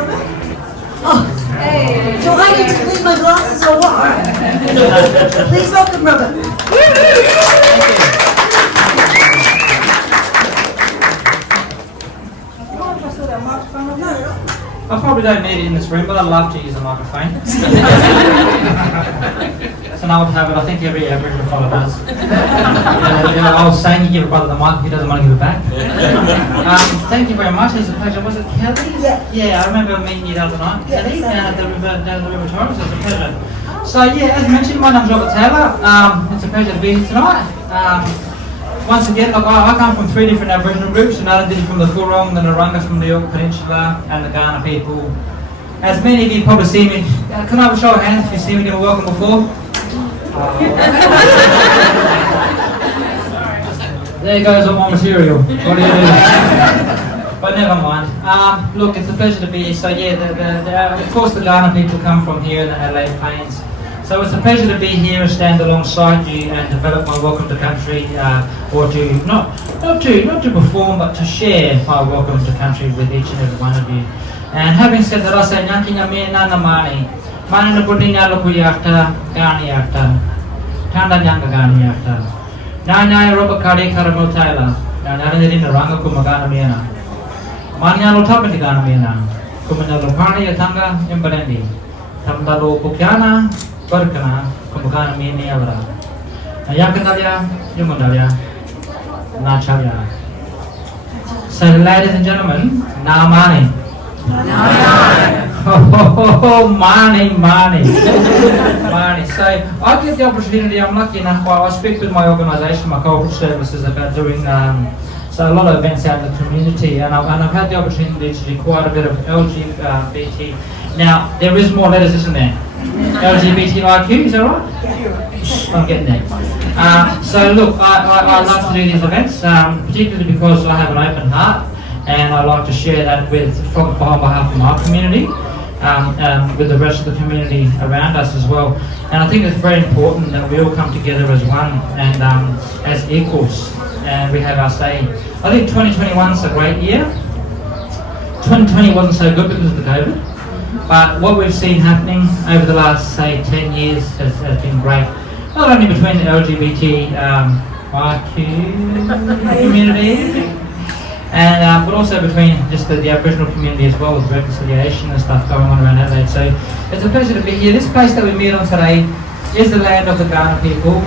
Oh, hey. Do I need to clean my glasses or what? Please welcome Robert. I probably don't need it in this room, but I'd love to use a microphone. It's an old habit, I think every Aboriginal fellow does. I was saying you give a brother the mic if he doesn't want to give it back. Thank you very much, it's a pleasure. Was it Kelly? Yeah, I remember meeting you the other night, Kelly, down at the River Torrens. It was a pleasure. So yeah, as mentioned, my name's Robert Taylor. It's a pleasure to be here tonight. Once again, look, I come from 3 different Aboriginal groups, and Adelaide from the Coorong, the Narungga from the York Peninsula, and the Kaurna people. As many of you probably see me, can I have a show of hands if you've seen me give a welcome before? There goes all my material. What do you do? But never mind. Look, it's a pleasure to be here. So yeah, of course the Kaurna people come from here in the Adelaide Plains. So it's a pleasure to be here and stand alongside you and develop my welcome to country, or to not to perform, but to share my welcome to country with each and every one of you. And having said that, I say Nyanki Ngami Nana Mani, Mani Naputi Nalapuyata, Gani Arta, Tanda Nyanga Gani Arta, Nanya Robakari Karamotala, Nanadin Ranga Kumagana Miana, Manyalo Tapatigana Miana, Kumanalo Pani Yatanga, Imbarendi, Tamdalo Pukyana, Perkana, Kumagana Mini Avra, Nayakandalia, Yumandalia, Nachaya. So, ladies and gentlemen, Namani. Oh, money. So I get the opportunity, I'm lucky enough, I speak with my organisation, my cultural services, about doing so a lot of events out in the community, and I've had the opportunity to do quite a bit of LGBT. Now, there is more letters, isn't there? LGBTIQ, is that right? I'm getting there. So look, I love to do these events, particularly because I have an open heart. And I like to share that on behalf of my community, with the rest of the community around us as well. And I think it's very important that we all come together as one and as equals, and we have our say. I think 2021 is a great year. 2020 wasn't so good because of the COVID, but what we've seen happening over the last, say, 10 years has been great. Not only between the LGBT community, and but also between just the Aboriginal community as well, with reconciliation and stuff going on around Adelaide. So it's a pleasure to be here. This place that we meet on today is the land of the Kaurna people.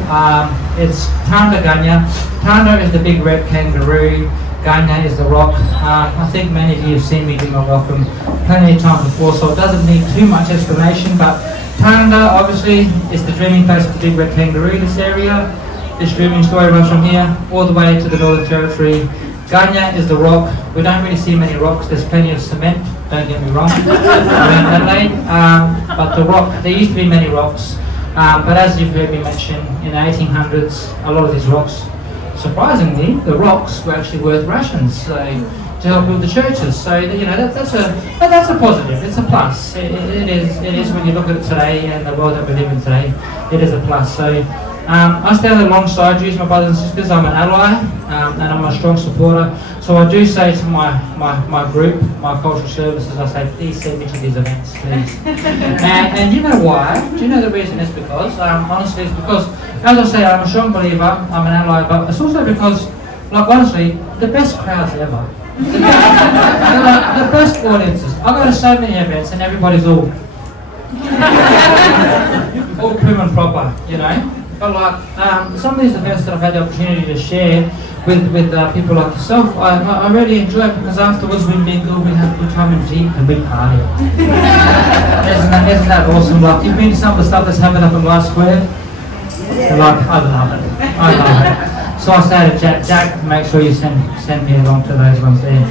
It's Tanda Ganya. Tanda is the big red kangaroo. Ganya is the rock. I think many of you have seen me do my welcome plenty of times before, so it doesn't need too much explanation. But Tanda obviously is the dreaming place of the big red kangaroo. This area, this dreaming story runs from here all the way to the Northern Territory. Ganya is the rock. We don't really see many rocks. There's plenty of cement, don't get me wrong, around Adelaide. But the rock, there used to be many rocks. But as you've heard me mention, in the 1800s, a lot of these rocks, surprisingly, the rocks were actually worth rations to help build the churches. So you know that's a positive. It's a plus. It is when you look at it today and the world that we live in today. It is a plus. So. I stand alongside you, my brothers and sisters. I'm an ally, and I'm a strong supporter. So I do say to my group, my cultural services, I say, please send me to these events, please. and you know why? Do you know the reason? It's because, honestly, it's because, as I say, I'm a strong believer, I'm an ally, but it's also because, like, honestly, the best crowds ever. The best audiences. I've got so many events and everybody's all prim and proper, you know. But like some of these events that I've had the opportunity to share with people like yourself, I really enjoy it because afterwards we've been good, we have a good time in Jeep and we party. Isn't that awesome? Like you've been to some of the stuff that's happened up in Life Square? Like, I love it. So I say to Jack, make sure you send me along to those ones there.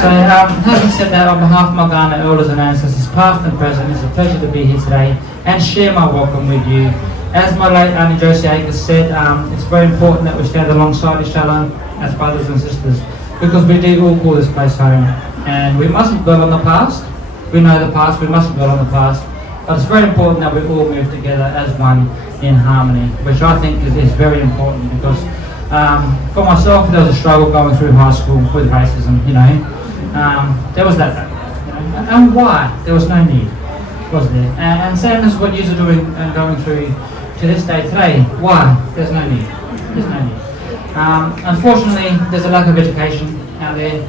So having said that, on behalf of my Kaurna elders and ancestors, past and present, it's a pleasure to be here today and share my welcome with you. As my late Auntie Josie Akers said, it's very important that we stand alongside each other as brothers and sisters because we do all call this place home. And we mustn't dwell on the past. We know the past, we mustn't dwell on the past. But it's very important that we all move together as one in harmony, which I think is very important because for myself, there was a struggle going through high school with racism, you know. There was that, you know. And why? There was no need, was there? And same as what you're doing and going through to this day today. Why? There's no need. There's no need. Unfortunately, there's a lack of education out there,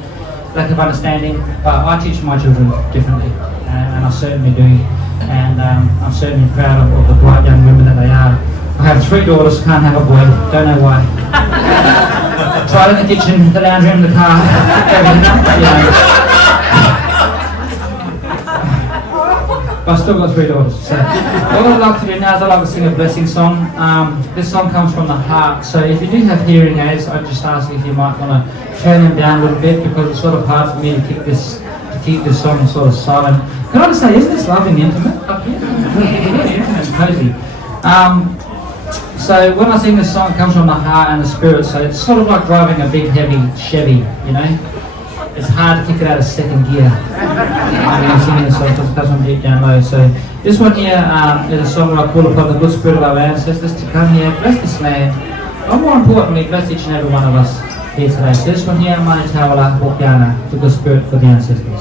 lack of understanding, but I teach my children differently, and I certainly do, and I'm certainly proud of the bright young women that they are. I have 3 daughters, can't have a boy, don't know why. Tried in the kitchen, the lounge room, the car, everything, you know. But I've still got 3 daughters. So what I'd like to do now is I'd like to sing a blessing song. This song comes from the heart, so if you do have hearing aids, I'd just ask if you might want to turn them down a little bit, because it's sort of hard for me to keep this song sort of silent. Can I just say, isn't this lovely and intimate up here? And cozy. So when I sing this song, it comes from the heart and the spirit, so it's sort of like driving a big heavy Chevy, you know? It's hard to kick it out of second gear. I'm singing this song because it comes from deep down low. So this one here is a song where I call upon the good spirit of our ancestors to come here, bless this land, but more importantly, bless each and every one of us here today. So this one here, Mana Tawala Hokiana, the good spirit for the ancestors.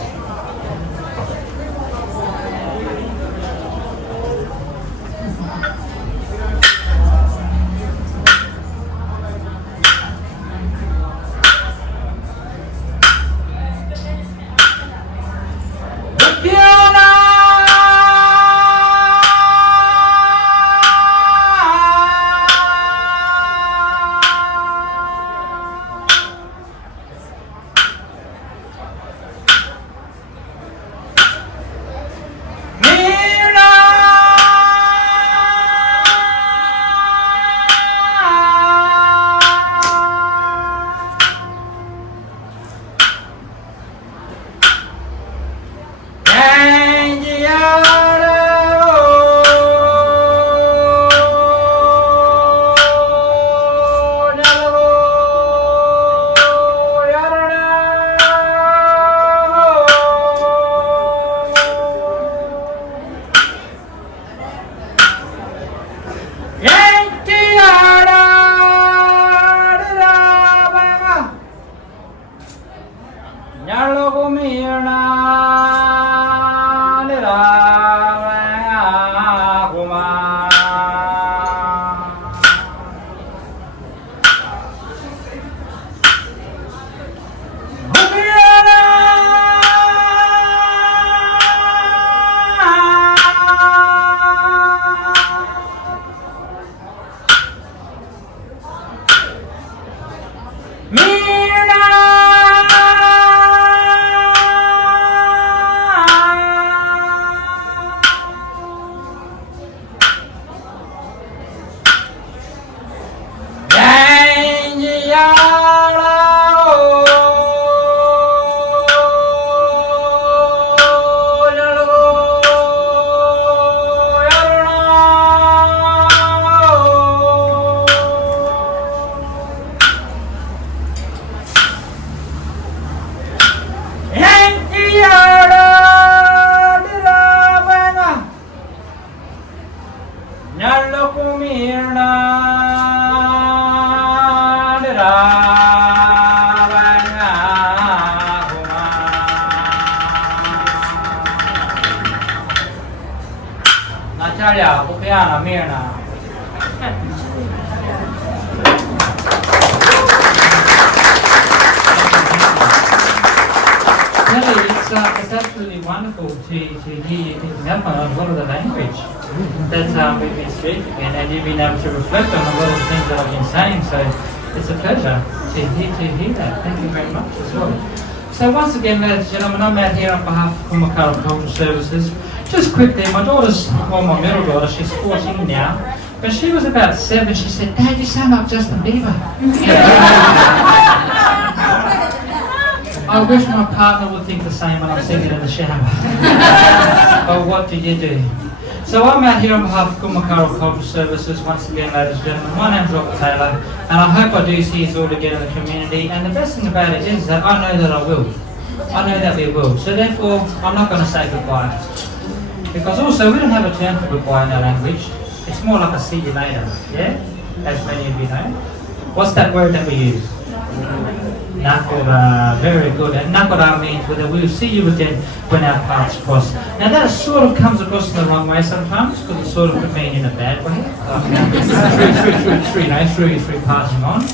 It's absolutely wonderful to hear you picking up on a lot of the language that we've been speaking, and you've been able to reflect on a lot of the things that I've been saying, so it's a pleasure to hear that. Thank you very much as well. So once again, ladies and gentlemen, I'm out here on behalf of Kumakara Cultural Services. Just quickly, my daughter's, well, my middle daughter, she's 14 now, but she was about 7, she said, "Dad, you sound like Justin Bieber." I wish my partner would think the same when I'm singing in the shower. But what do you do? So I'm out here on behalf of Kumakara Cultural Services once again, ladies and gentlemen. My name's Robert Taylor, and I hope I do see us all together in the community. And the best thing about it is that I know that I will. I know that we will. So therefore, I'm not going to say goodbye. Because also, we don't have a term for goodbye in our language. It's more like a see you later, yeah? As many of you know. What's that word that we use? Nakura, very good. And Nakura means that we'll see you again when our paths cross. Now that sort of comes across in the wrong way sometimes, because it sort of could mean in a bad way. Through passing on.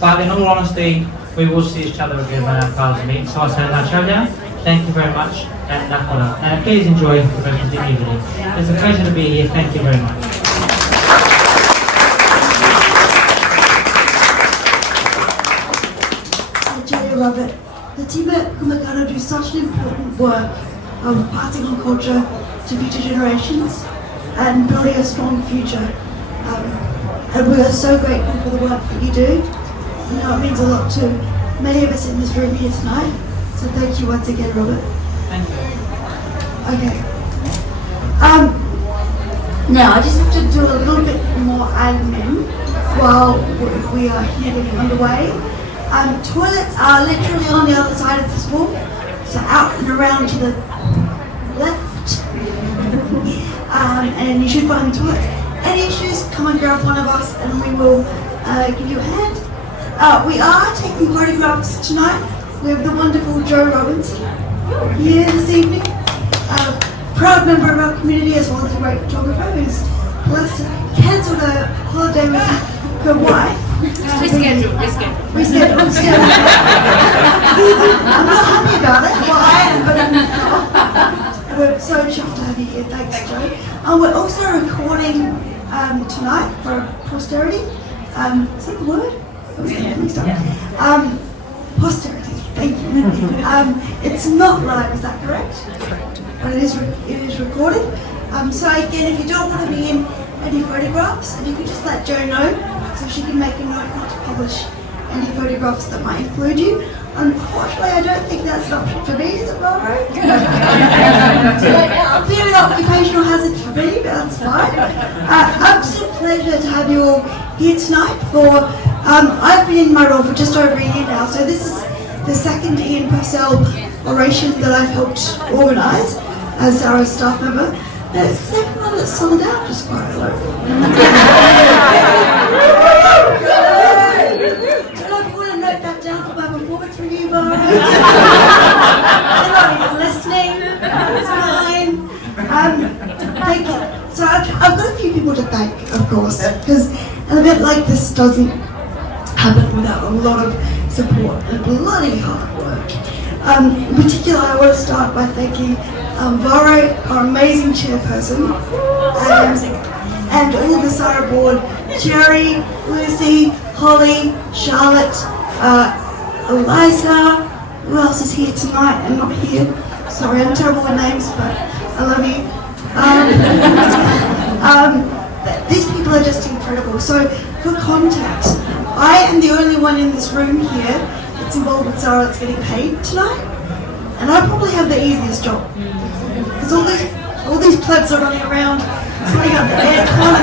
But in all honesty, we will see each other again when our paths meet. So I say Nachalya, thank you very much, and Nakura. And please enjoy the rest of the evening. It's a pleasure to be here. Thank you very much. Robert, the team at Kumagara do such an important work of passing on culture to future generations and building a strong future. And we are so grateful for the work that you do. You know, it means a lot to many of us in this room here tonight. So thank you once again, Robert. Thank you. Okay. Now I just have to do a little bit more admin while we are here getting underway. Toilets are literally on the other side of this wall, so out and around to the left, and you should find the toilets. Any issues, come and grab one of us and we will give you a hand. We are taking photographs tonight. We have the wonderful Joe Robinson here this evening, proud member of our community as well as a great photographer who's blessed to cancel a holiday with her wife. Reschedule. I'm not happy about it. Well, I am, but we're so chuffed to have you here. Thanks, Joe. We're also recording tonight for posterity. Is that the word? Posterity. Thank you. It's not live. Is that correct? Correct. But it is recorded. So again, if you don't want to be in any photographs, if you could just let Joe know, so she can make a note not to publish any photographs that might include you. Unfortunately, I don't think that's an option for me, is it, Barbara? A bit of an occupational hazard for me, but that's fine. Absolute pleasure to have you all here tonight for, I've been in my role for just over a year now, so this is the second Ian Purcell Oration that I've helped organise as our staff member. It's the second one that's sold out, just quite a lot. Don't know if you want to note that down for my performance review, Barbara. They're not even listening. It's fine. Thank you. So I've got a few people to thank, of course, because an event like this doesn't happen without a lot of support and bloody hard work. In particular, I want to start by thanking Varo, our amazing chairperson, and all of the Sarah board, Jerry, Lucy, Holly, Charlotte, Eliza, who else is here tonight and not here? Sorry, I'm terrible with names, but I love you. These people are just incredible. So for context, I am the only one in this room here that's involved with Sarah that's getting paid tonight, and I probably have the easiest job. Because all these plebs are running around, sorting out the aircon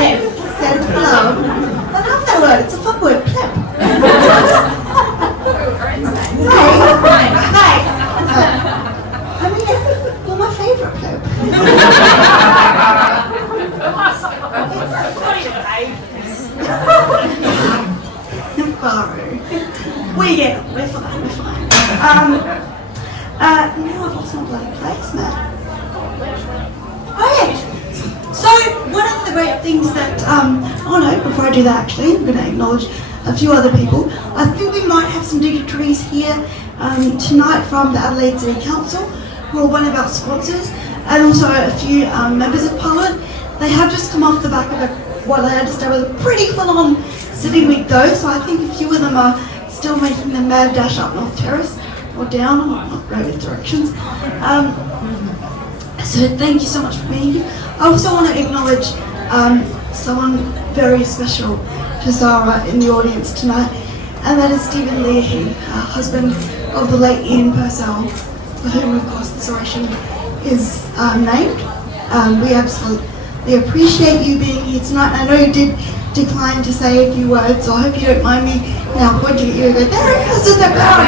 and said hello. I love that word, it's a fun word, pleb. Hey. I mean, you're my favourite pleb. We get it, we're fine. Now I've lost my bloody place, man. Okay, so one of the great things that, before I do that actually, I'm going to acknowledge a few other people. I think we might have some dignitaries here tonight from the Adelaide City Council, who are one of our sponsors, and also a few members of Parliament. They have just come off the back of what I understand was a pretty full-on city week though, so I think a few of them are still making the mad dash up North Terrace, or down, or not great with directions. So thank you so much for being here. I also want to acknowledge someone very special to Sarah in the audience tonight, and that is Stephen Leahy, husband of the late Ian Purcell, for whom of course this oration is named. We absolutely appreciate you being here tonight. I know you did decline to say a few words, so I hope you don't mind me now pointing at you and go, there he is in the crowd!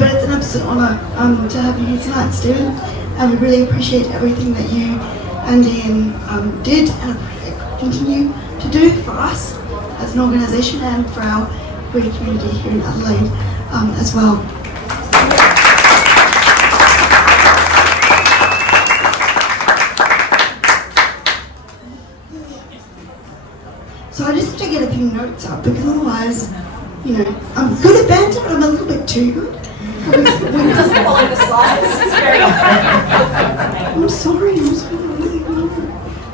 But it's an absolute honour to have you here tonight, Stephen, and we really appreciate everything that you and Ian did and continue to do for us as an organisation and for our queer community here in Adelaide as well. So I just have to get a few notes up because otherwise, you know, I'm good at banter, but I'm a little bit too good. It doesn't follow the slides. It's very I'm sorry.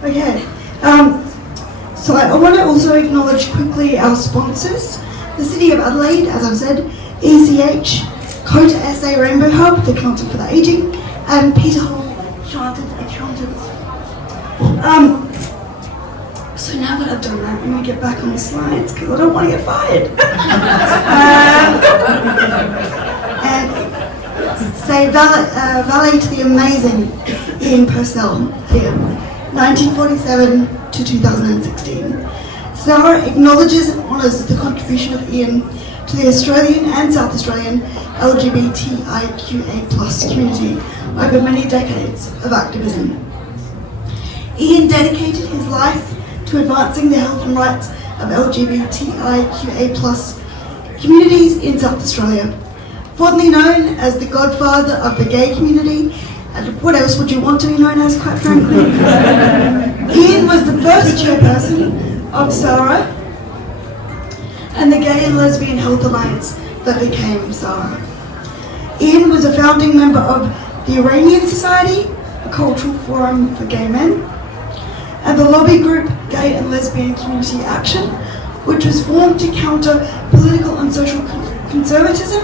Okay. So I want to also acknowledge quickly our sponsors. The City of Adelaide, as I've said, ECH, Cota SA Rainbow Hub, the Council for the Ageing, and Peter Hall Chartered Accountants. So now that I've done that, I'm going to get back on the slides because I don't want to get fired. And say valet to the amazing Ian Purcell here, 1947 to 2016. Zara acknowledges and honours the contribution of Ian to the Australian and South Australian LGBTIQA+ community over many decades of activism. Ian dedicated his life to advancing the health and rights of LGBTIQA+ communities in South Australia. Fondly known as the godfather of the gay community, and what else would you want to be known as, quite frankly? Ian was the first chairperson of SARA and the Gay and Lesbian Health Alliance that became SARA. Ian was a founding member of the Iranian Society, a cultural forum for gay men, and the lobby group Gay and Lesbian Community Action, which was formed to counter political and social conservatism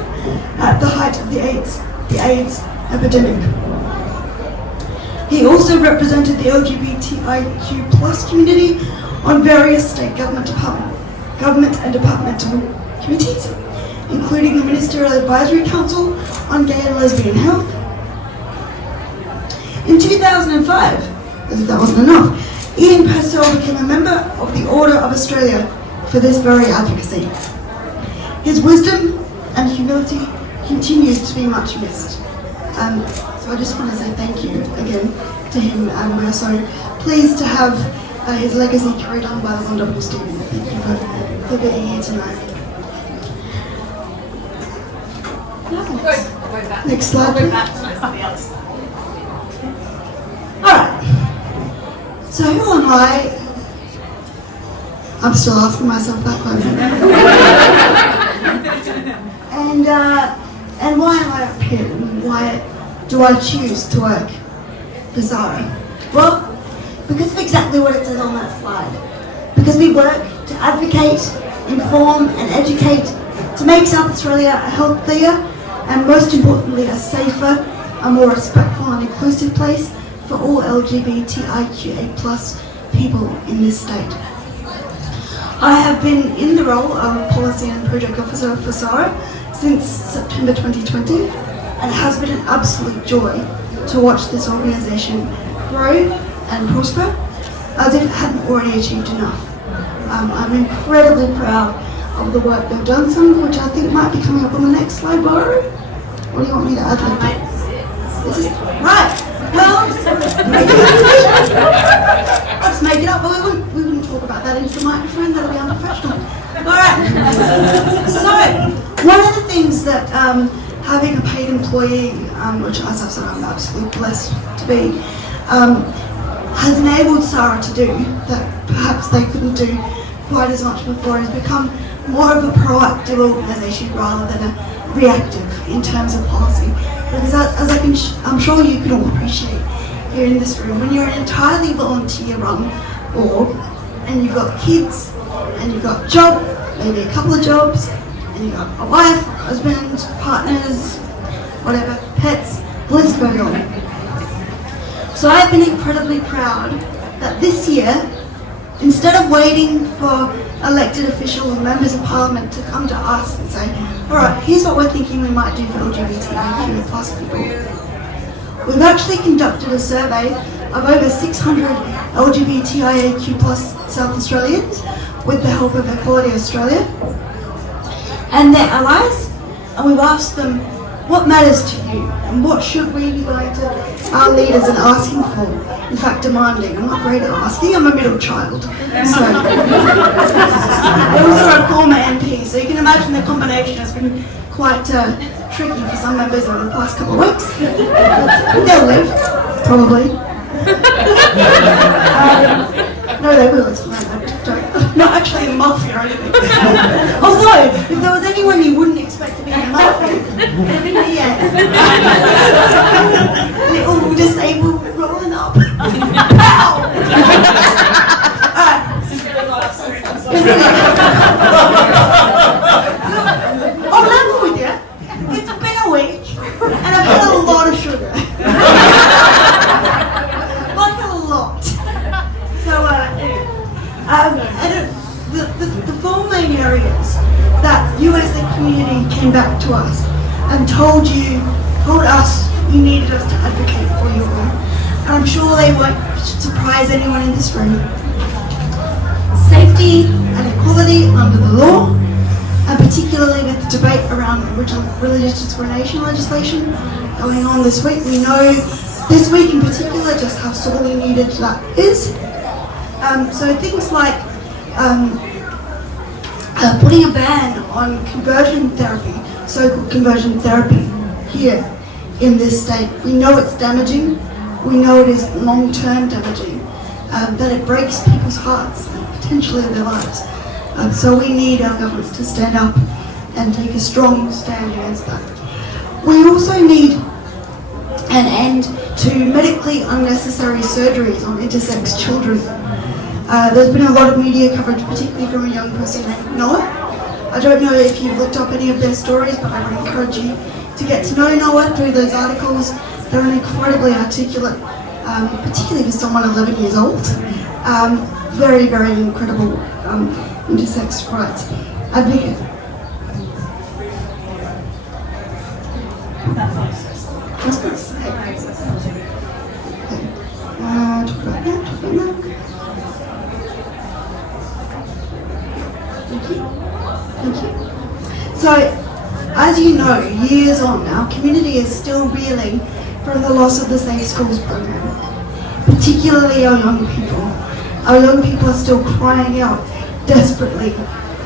at the height of the AIDS epidemic. He also represented the LGBTIQ+ community on various state government and departmental committees, including the Ministerial Advisory Council on Gay and Lesbian Health. In 2005, as if that wasn't enough, Ian Purcell became a member of the Order of Australia for this very advocacy. His wisdom and humility continues to be much missed. So I just want to say thank you again to him, and we're so pleased to have his legacy carried on by the wonderful Stephen. Thank you for being here tonight. Next slide, please. Alright, so who am I? I'm still asking myself that question. And why am I up here? And why do I choose to work for Zara? Well, because of exactly what it says on that slide. Because we work to advocate, inform and educate to make South Australia a healthier and most importantly a safer, a more respectful and inclusive place for all LGBTIQA+ people in this state. I have been in the role of Policy and Project Officer for SARA since September 2020, and it has been an absolute joy to watch this organisation grow and prosper as if it hadn't already achieved enough. I'm incredibly proud of the work they've done, some of which I think might be coming up on the next slide, Laura. What do you want me to add? This is right. Well, let's make it up. But we wouldn't talk about that into the microphone. That'll be unprofessional. All right. So one of the things that having a paid employee, which as I've said I'm absolutely blessed to be, has enabled SARA to do that perhaps they couldn't do quite as much before, has become more of a proactive organisation rather than a reactive in terms of policy. Because as I'm sure you can all appreciate here in this room, when you're an entirely volunteer-run org and you've got kids and you've got a job, maybe a couple of jobs, and you've got a wife, husband, partners, whatever, pets, the list goes on. So I've been incredibly proud that this year, instead of waiting for elected officials and members of parliament to come to us and say, all right, here's what we're thinking we might do for LGBTIQ+ people, we've actually conducted a survey of over 600 LGBTIQ+ South Australians with the help of Equality Australia and their allies, and we've asked them, what matters to you and what should we be going to our leaders and asking for? in fact demanding. I'm not great at asking, I'm a middle child. So, I'm also a former MP, so you can imagine the combination has been quite tricky for some members over the past couple of weeks. They'll live, probably. No, they will, it's fine. Not actually a mafia or anything. Although, if there was anyone you wouldn't expect to be in a mafia, it'd be me. Little disabled rolling up. Pow! Alright. This is really not sorry. I'll level with you. It's been a week, and I've had a lot of sugar. Like a lot. So, the four main areas that you as the community came back to us and told us you needed us to advocate for you all. And I'm sure they won't surprise anyone in this room. Safety and equality under the law, and particularly with the debate around religious discrimination legislation going on this week. We know this week in particular just how sorely needed that is. So things like putting a ban on conversion therapy, so-called conversion therapy, here in this state. We know it's damaging. We know it is long-term damaging. That it breaks people's hearts and potentially their lives. So we need our government to stand up and take a strong stand against that. We also need an end to medically unnecessary surgeries on intersex children. There's been a lot of media coverage, particularly from a young person named Noah. I don't know if you've looked up any of their stories, but I would encourage you to get to know Noah through those articles. They're an incredibly articulate, particularly for someone 11 years old, very, very incredible intersex rights advocate. Just gonna say. Talk about that. Thank you. So, as you know, years on, our community is still reeling from the loss of the Safe Schools program, particularly our young people. Our young people are still crying out desperately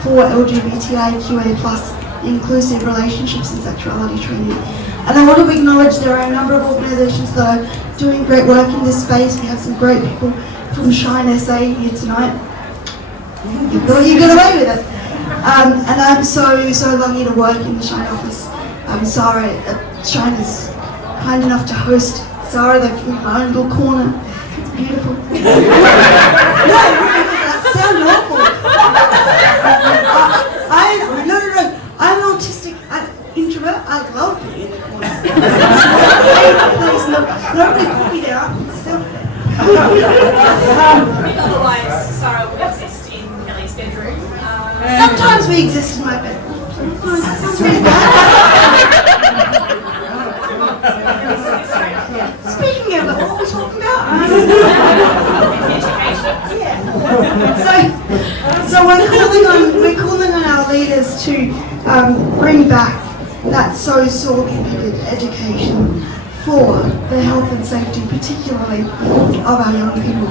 for LGBTIQA+ inclusive relationships and sexuality training. And I want to acknowledge there are a number of organisations that are doing great work in this space. We have some great people from Shine SA here tonight. You thought you got away with it. And I'm so lucky to work in the Shine office. Sarah at Shine is kind enough to host Sarah. They've given me my own little corner. It's beautiful. No, that sounded awful. No. I'm an autistic introvert. I love being in the corner. Nobody put me there. I'm myself there. Otherwise, Sarah would exist in Kelly's bedroom. Sometimes we exist in my bedroom. Sometimes that sounds really bad. Speaking of it, what are we talking about? So we're calling on our leaders to bring back that so sorely needed education for the health and safety, particularly of our young people.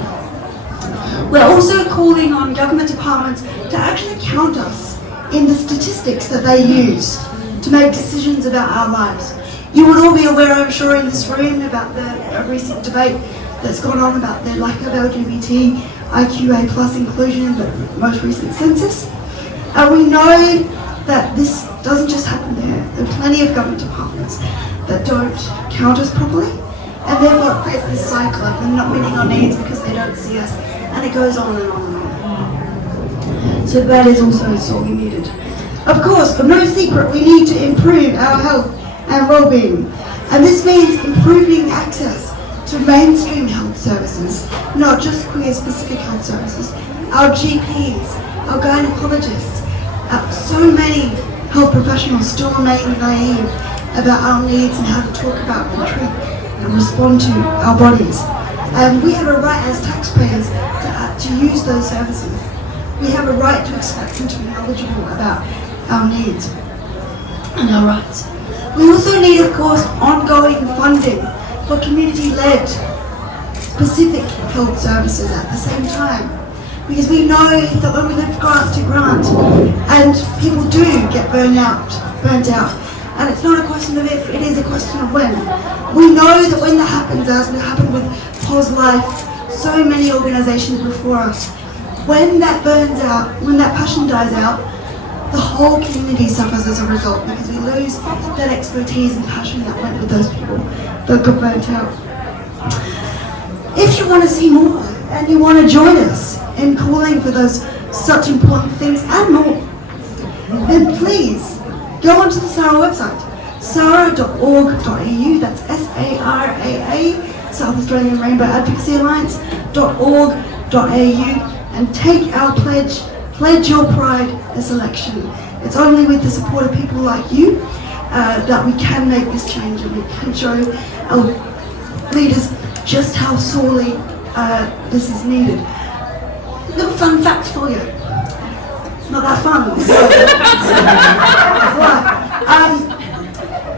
We're also calling on government departments to actually count us in the statistics that they use to make decisions about our lives. You would all be aware, I'm sure, in this room about the recent debate that's gone on about the lack of LGBTIQA+ inclusion in the most recent census. We know that this doesn't just happen there. There are plenty of government departments that don't count us properly, and therefore it creates this cycle of them not meeting our needs because they don't see us, and it goes on and on and on. So that is also sorely needed. Of course, but no secret, we need to improve our health and well-being, and this means improving access to mainstream health services, not just queer-specific health services. Our GPs, our gynecologists, so many health professionals still remain naive about our needs and how to talk about and treat and respond to our bodies. We have a right as taxpayers to use those services. We have a right to expect them to be knowledgeable about our needs and our rights. We also need, of course, ongoing funding for community-led specific health services at the same time. Because we know that when we live grant to grant, and people do get burnt out, and it's not a question of if, it is a question of when. We know that when that happens, as it happened with Paul's life, so many organisations before us, when that burns out, when that passion dies out, the whole community suffers as a result, because we lose that expertise and passion that went with those people that got burnt out. If you want to see more, and you want to join us in calling for those such important things and more, then please go onto the SARA website, sara.org.au, that's SARAA, South Australian Rainbow Advocacy Alliance.org.au, and take our pledge your pride this election. It's only with the support of people like you that we can make this change, and we can show our leaders just how sorely this is needed. A little fun fact for you. It's not that fun.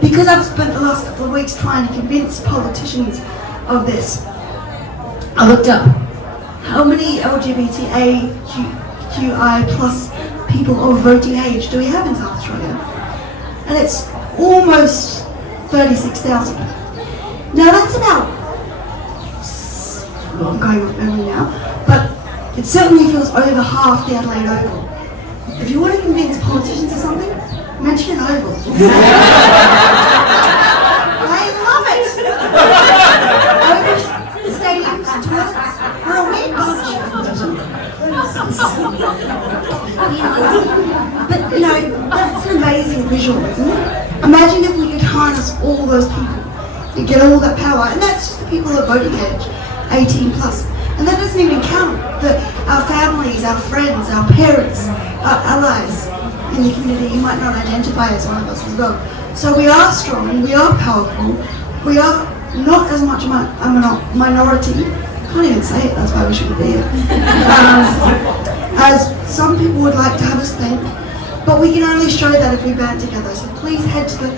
Because I've spent the last couple of weeks trying to convince politicians of this, I looked up how many LGBTQI plus people of voting age do we have in South Australia? And it's almost 36,000. Now that's about, well, I'm going with memory now, but it certainly feels over half the Adelaide Oval. If you want to convince politicians of something, mention an oval. I love it! Ovals, stadiums, toilets, we're a weird bunch. But you know, that's an amazing visual, isn't it? Imagine if we could harness all those people and get all that power, and that's just the people of voting age, 18 plus. And that doesn't even count our families, our friends, our parents, our allies in the community who might not identify as one of us as well. So we are strong, we are powerful, we are not as much a minority, can't even say it, that's why we shouldn't be here, as some people would like to have us think, but we can only show that if we band together. So please head to the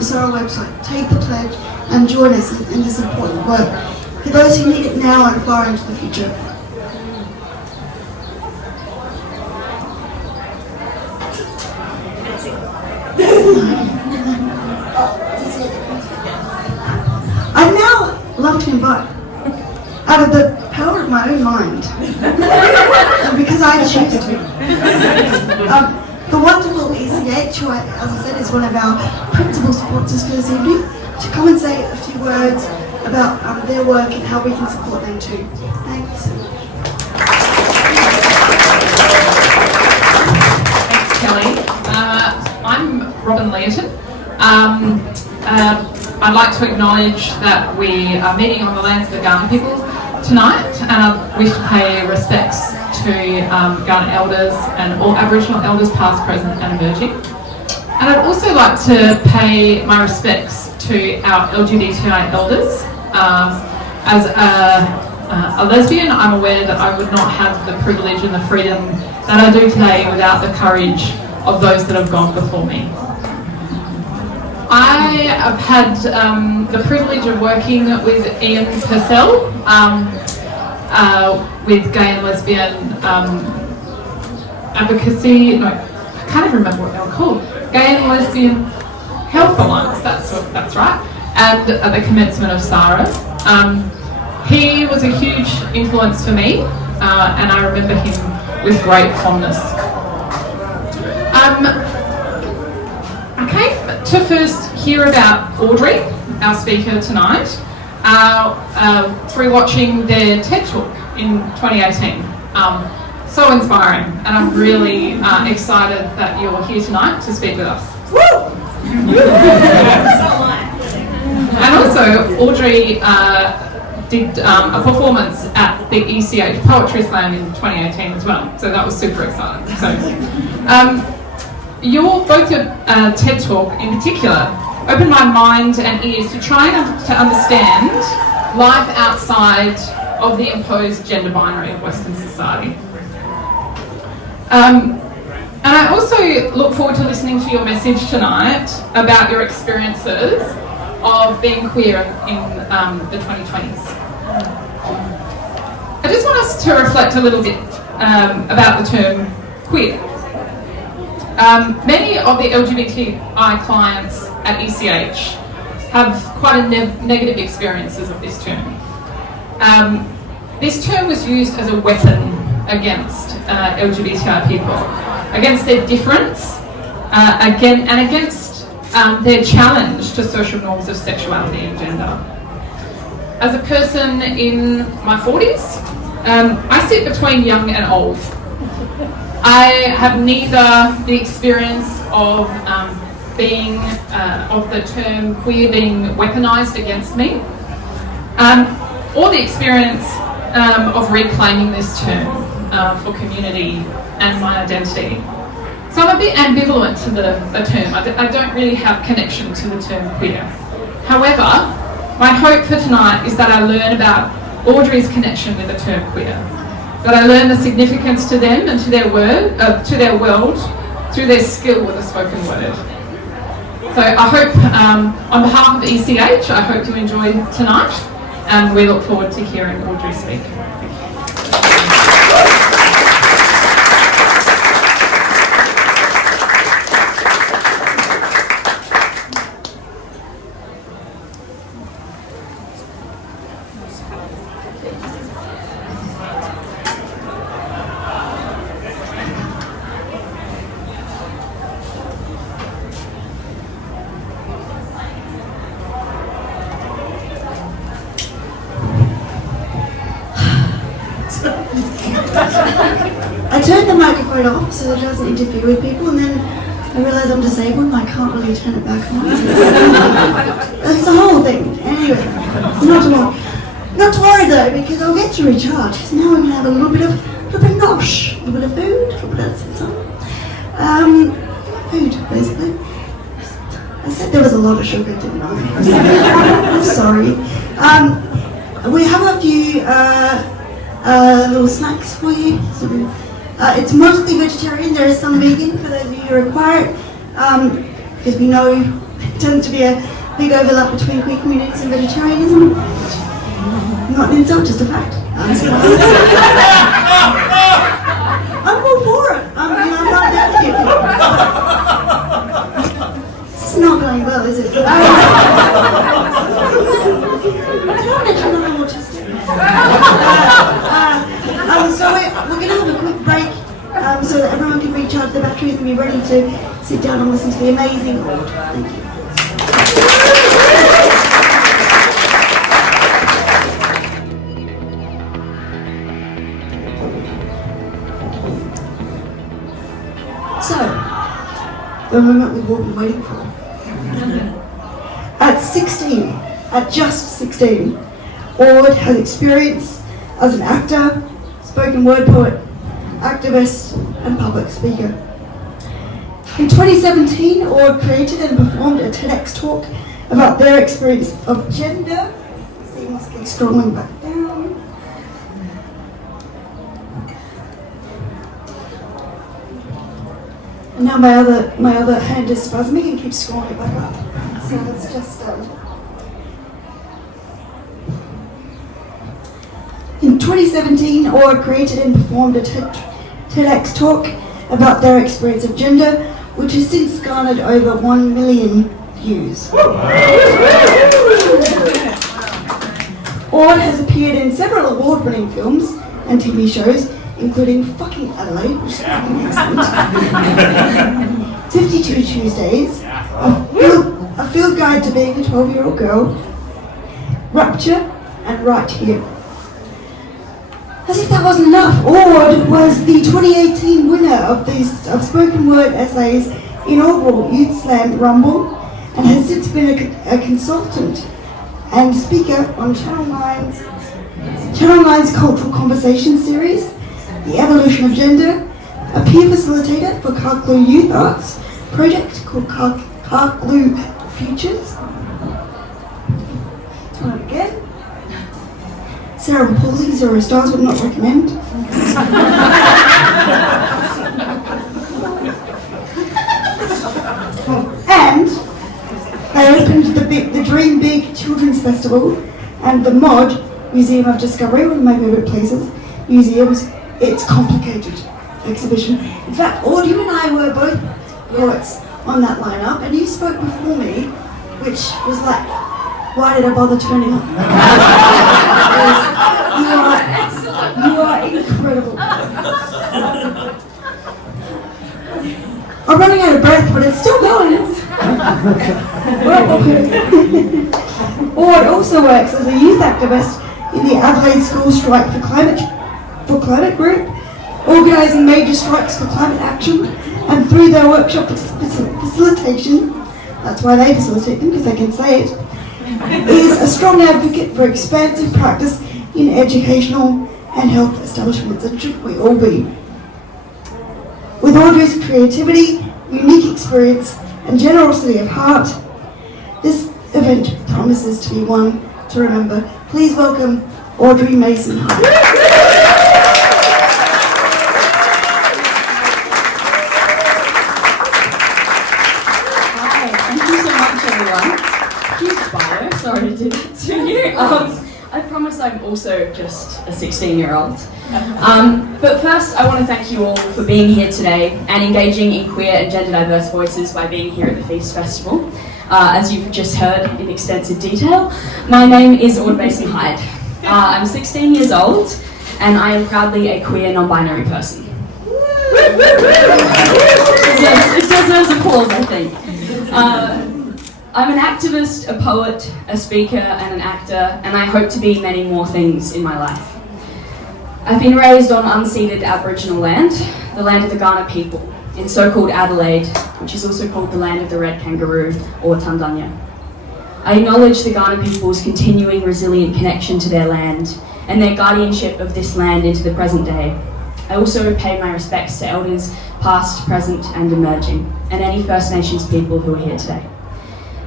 SARA website, take the pledge and join us in this important work for those who need it now and far into the future. I'd now love to invite, out of the power of my own mind, because I choose to, the wonderful ECH, who, as I said, is one of our principal sponsors for this evening, to come and say a few words about their work and how we can support them too. Thanks. Thanks, Kelly. I'm Robin Leahy. I'd like to acknowledge that we are meeting on the lands of the Garnered people tonight, and I wish to pay respects to Garnered elders and all Aboriginal elders past, present and emerging. And I'd also like to pay my respects to our LGBTI elders. As a lesbian, I'm aware that I would not have the privilege and the freedom that I do today without the courage of those that have gone before me. I have had the privilege of working with Ian Purcell with gay and lesbian advocacy, I can't even remember what they were called, Gay and Lesbian Health Alliance, that's right, and at the commencement of SARA. He was a huge influence for me, and I remember him with great fondness. I came to first hear about Audrey, our speaker tonight, through watching their TED Talk in 2018. So inspiring, and I'm really excited that you're here tonight to speak with us. Woo! And also, Audrey did a performance at the ECH Poetry Slam in 2018 as well, so that was super exciting. So, both your TED Talk in particular opened my mind and ears to try to understand life outside of the imposed gender binary of Western society. And I also look forward to listening to your message tonight about your experiences of being queer in the 2020s. I just want us to reflect a little bit about the term queer. Many of the LGBTI clients at ECH have quite a negative experiences of this term. This term was used as a weapon against LGBTI people, against their difference, against their challenge to social norms of sexuality and gender. As a person in my 40s, I sit between young and old. I have neither the experience of being of the term queer being weaponised against me, or the experience of reclaiming this term for community and my identity. So I'm a bit ambivalent to the term. I don't really have connection to the term queer. However, my hope for tonight is that I learn about Audrey's connection with the term queer, that I learn the significance to them and to their world through their skill with the spoken word. So I hope, on behalf of ECH, I hope you enjoy tonight, and we look forward to hearing Audrey speak. I turned the microphone off so that it doesn't interfere with people, and then I realised I'm disabled and I can't really turn it back on. That's the whole thing. Anyway, not to worry though, because I'll get to recharge, because now we're going to have a little bit of nosh, a little bit of food, a little bit of something. Food, basically. I said there was a lot of sugar, didn't I? I'm sorry. We have a few little snacks for you. So, it's mostly vegetarian. There is some vegan for those of you who require it, because we know there tends to be a big overlap between queer communities and vegetarianism. Not an insult, just a fact. I'm all for it. I'm not advocating. This is not going well, is it? I don't mention that I'm autistic. So we're going to have a quick break so that everyone can recharge their batteries and be ready to sit down and listen to the amazing Aud. Thank you. So, the moment we've all been waiting for. At just 16, Aud has experience as an actor, spoken word poet, activist, and public speaker. In 2017, Aud created and performed a TedX talk about their experience of gender. Seamlessly scrolling back down. And now my other hand is spasming and keeps scrolling it back up. So let's just In 2017, Aud created and performed a TEDx talk about their experience of gender, which has since garnered over 1 million views. Aud has appeared in several award-winning films and TV shows, including fucking Adelaide, which is fucking excellent, 52 Tuesdays, a field guide to being a 12-year-old girl, Rapture and Right Here. As if that wasn't enough, Aud was the 2018 winner of spoken word essays inaugural Youth Slam Rumble, and has since been a consultant and speaker on Channel 9's Cultural Conversation series, The Evolution of Gender, a peer facilitator for Carclew Youth Arts project called Carclew Futures. Try it again. Cerebral palsy, 0 stars, would not recommend. And they opened the DreamBig Children's Festival and the mod Museum of Discovery, one of my favourite places. Museums, it's complicated exhibition. In fact, Audrey and I were both poets on that lineup, and you spoke before me, which was like, why did I bother turning up? You are incredible. I'm running out of breath, but it's still going. Ord also works as a youth activist in the Adelaide School Strike for Climate Group, organising major strikes for climate action, and through their workshop facilitation, that's why they facilitate them, because they can say it, is a strong advocate for expansive practice in educational and health establishments, and should we all be. With Audrey's creativity, unique experience, and generosity of heart, this event promises to be one to remember. Please welcome Audrey Mason-Hyde. Sorry to do that to you. I promise I'm also just a 16-year-old. But first, I want to thank you all for being here today and engaging in queer and gender diverse voices by being here at the Feast Festival. As you've just heard in extensive detail, my name is Audrey Mason-Hyde. I'm 16 years old, and I am proudly a queer, non-binary person. It deserves applause, I think. I'm an activist, a poet, a speaker, and an actor, and I hope to be many more things in my life. I've been raised on unceded Aboriginal land, the land of the Kaurna people, in so-called Adelaide, which is also called the land of the red kangaroo, or Tandunya. I acknowledge the Kaurna people's continuing resilient connection to their land, and their guardianship of this land into the present day. I also pay my respects to elders, past, present, and emerging, and any First Nations people who are here today.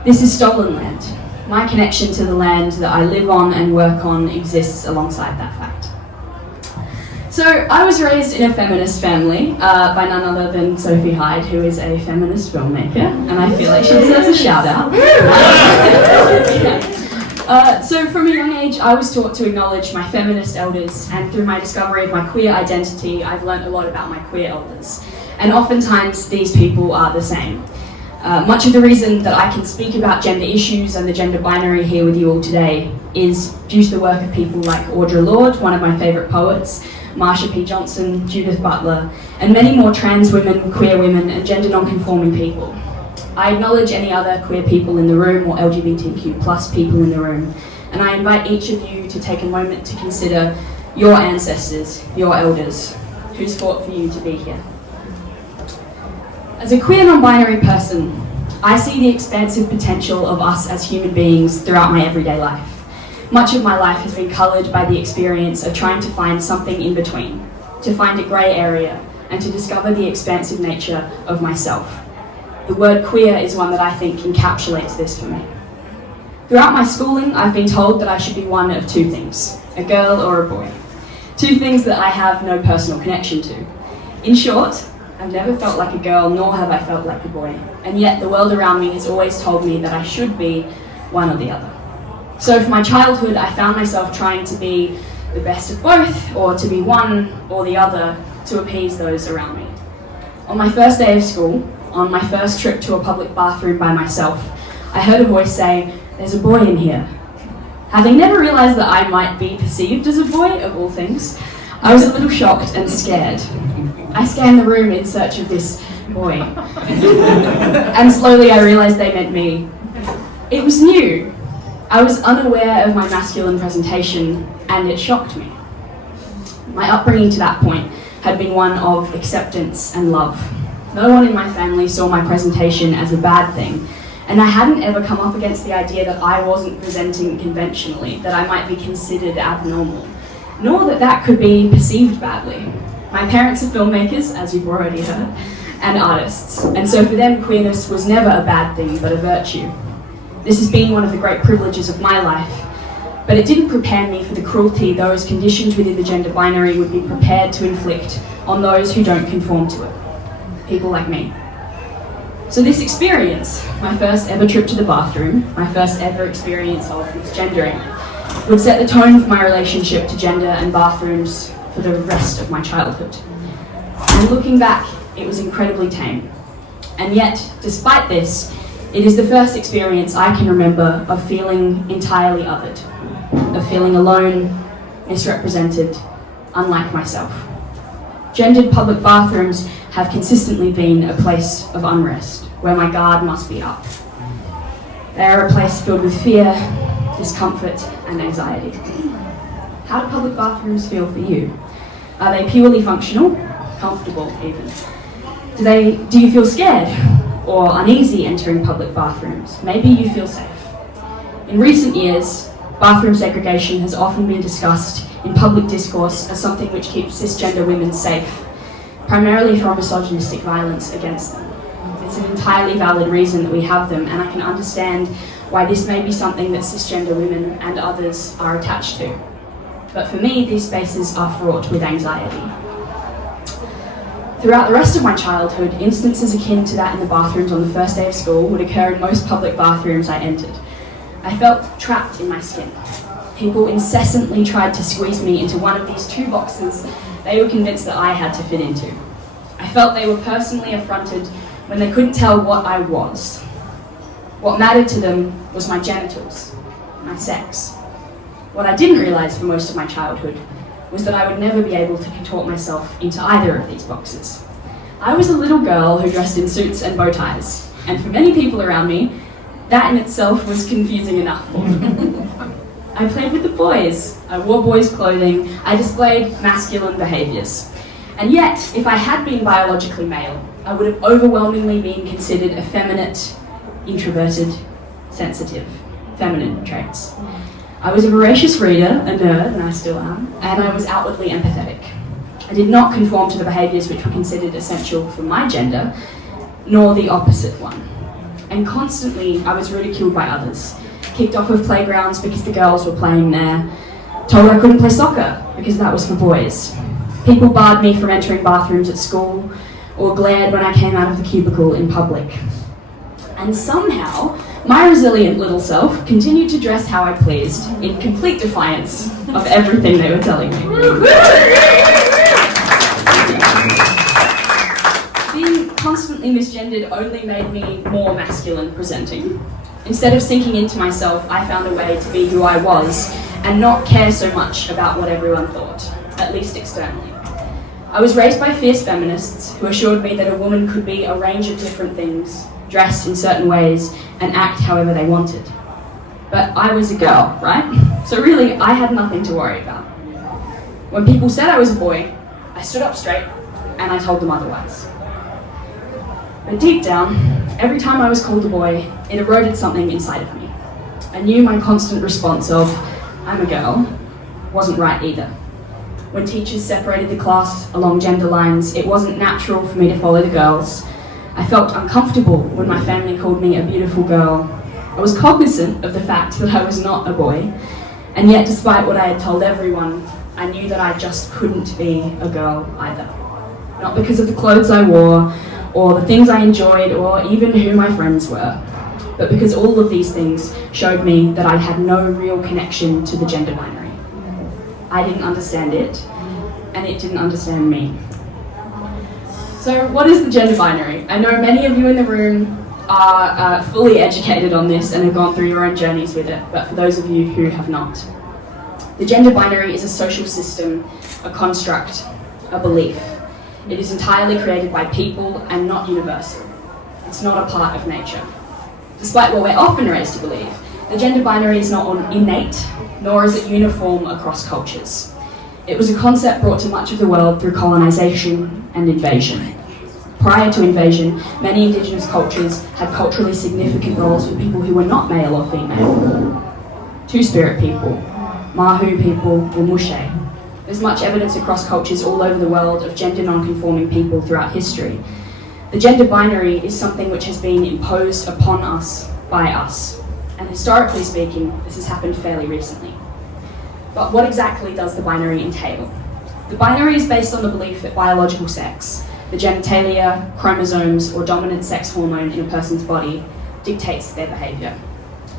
This is stolen land. My connection to the land that I live on and work on exists alongside that fact. So I was raised in a feminist family by none other than Sophie Hyde, who is a feminist filmmaker, and I feel like she deserves a shout out. So from a young age, I was taught to acknowledge my feminist elders, and through my discovery of my queer identity, I've learnt a lot about my queer elders. And oftentimes these people are the same. Much of the reason that I can speak about gender issues and the gender binary here with you all today is due to the work of people like Audre Lorde, one of my favourite poets, Marsha P. Johnson, Judith Butler, and many more trans women, queer women, and gender non-conforming people. I acknowledge any other queer people in the room or LGBTQ plus people in the room, and I invite each of you to take a moment to consider your ancestors, your elders, who's fought for you to be here. As a queer non-binary person, I see the expansive potential of us as human beings throughout my everyday life. Much of my life has been coloured by the experience of trying to find something in between, to find a grey area, and to discover the expansive nature of myself. The word queer is one that I think encapsulates this for me. Throughout my schooling, I've been told that I should be one of two things, a girl or a boy. Two things that I have no personal connection to. In short, I've never felt like a girl, nor have I felt like a boy, and yet the world around me has always told me that I should be one or the other. So for my childhood, I found myself trying to be the best of both, or to be one or the other, to appease those around me. On my first day of school, on my first trip to a public bathroom by myself, I heard a voice say, "There's a boy in here." Having never realised that I might be perceived as a boy, of all things, I was a little shocked and scared. I scanned the room in search of this boy, and slowly I realised they meant me. It was new. I was unaware of my masculine presentation, and it shocked me. My upbringing to that point had been one of acceptance and love. No one in my family saw my presentation as a bad thing, and I hadn't ever come up against the idea that I wasn't presenting conventionally, that I might be considered abnormal, nor that that could be perceived badly. My parents are filmmakers, as you've already heard, and artists, and so for them queerness was never a bad thing, but a virtue. This has been one of the great privileges of my life, but it didn't prepare me for the cruelty those conditioned within the gender binary would be prepared to inflict on those who don't conform to it, people like me. So this experience, my first ever trip to the bathroom, my first ever experience of misgendering, would set the tone for my relationship to gender and bathrooms for the rest of my childhood. And looking back, it was incredibly tame. And yet, despite this, it is the first experience I can remember of feeling entirely othered, of feeling alone, misrepresented, unlike myself. Gendered public bathrooms have consistently been a place of unrest, where my guard must be up. They are a place filled with fear, discomfort, and anxiety. How do public bathrooms feel for you? Are they purely functional, comfortable even? Do you feel scared or uneasy entering public bathrooms? Maybe you feel safe. In recent years, bathroom segregation has often been discussed in public discourse as something which keeps cisgender women safe, primarily from misogynistic violence against them. It's an entirely valid reason that we have them, and I can understand why this may be something that cisgender women and others are attached to. But for me, these spaces are fraught with anxiety. Throughout the rest of my childhood, instances akin to that in the bathrooms on the first day of school would occur in most public bathrooms I entered. I felt trapped in my skin. People incessantly tried to squeeze me into one of these two boxes they were convinced that I had to fit into. I felt they were personally affronted when they couldn't tell what I was. What mattered to them was my genitals, my sex. What I didn't realise for most of my childhood was that I would never be able to contort myself into either of these boxes. I was a little girl who dressed in suits and bow ties, and for many people around me, that in itself was confusing enough for them. I played with the boys, I wore boys' clothing, I displayed masculine behaviours. And yet, if I had been biologically male, I would have overwhelmingly been considered effeminate, introverted, sensitive, feminine traits. I was a voracious reader, a nerd, and I still am, and I was outwardly empathetic. I did not conform to the behaviours which were considered essential for my gender, nor the opposite one. And constantly, I was ridiculed by others, kicked off of playgrounds because the girls were playing there, told I couldn't play soccer because that was for boys. People barred me from entering bathrooms at school, or glared when I came out of the cubicle in public. And somehow, my resilient little self continued to dress how I pleased, in complete defiance of everything they were telling me. Being constantly misgendered only made me more masculine presenting. Instead of sinking into myself, I found a way to be who I was and not care so much about what everyone thought, at least externally. I was raised by fierce feminists who assured me that a woman could be a range of different things, dressed in certain ways, and act however they wanted. But I was a girl, right? So really, I had nothing to worry about. When people said I was a boy, I stood up straight and I told them otherwise. But deep down, every time I was called a boy, it eroded something inside of me. I knew my constant response of, I'm a girl, wasn't right either. When teachers separated the class along gender lines, it wasn't natural for me to follow the girls. I felt uncomfortable when my family called me a beautiful girl. I was cognizant of the fact that I was not a boy, and yet despite what I had told everyone, I knew that I just couldn't be a girl either. Not because of the clothes I wore, or the things I enjoyed, or even who my friends were, but because all of these things showed me that I had no real connection to the gender binary. I didn't understand it, and it didn't understand me. So what is the gender binary? I know many of you in the room are fully educated on this and have gone through your own journeys with it, but for those of you who have not. The gender binary is a social system, a construct, a belief. It is entirely created by people and not universal. It's not a part of nature. Despite what we're often raised to believe, the gender binary is not innate, nor is it uniform across cultures. It was a concept brought to much of the world through colonisation and invasion. Prior to invasion, many Indigenous cultures had culturally significant roles for people who were not male or female. Two-spirit people, Mahu people, or Mushe. There's much evidence across cultures all over the world of gender non-conforming people throughout history. The gender binary is something which has been imposed upon us by us. And historically speaking, this has happened fairly recently. But what exactly does the binary entail? The binary is based on the belief that biological sex, the genitalia, chromosomes, or dominant sex hormone in a person's body, dictates their behaviour.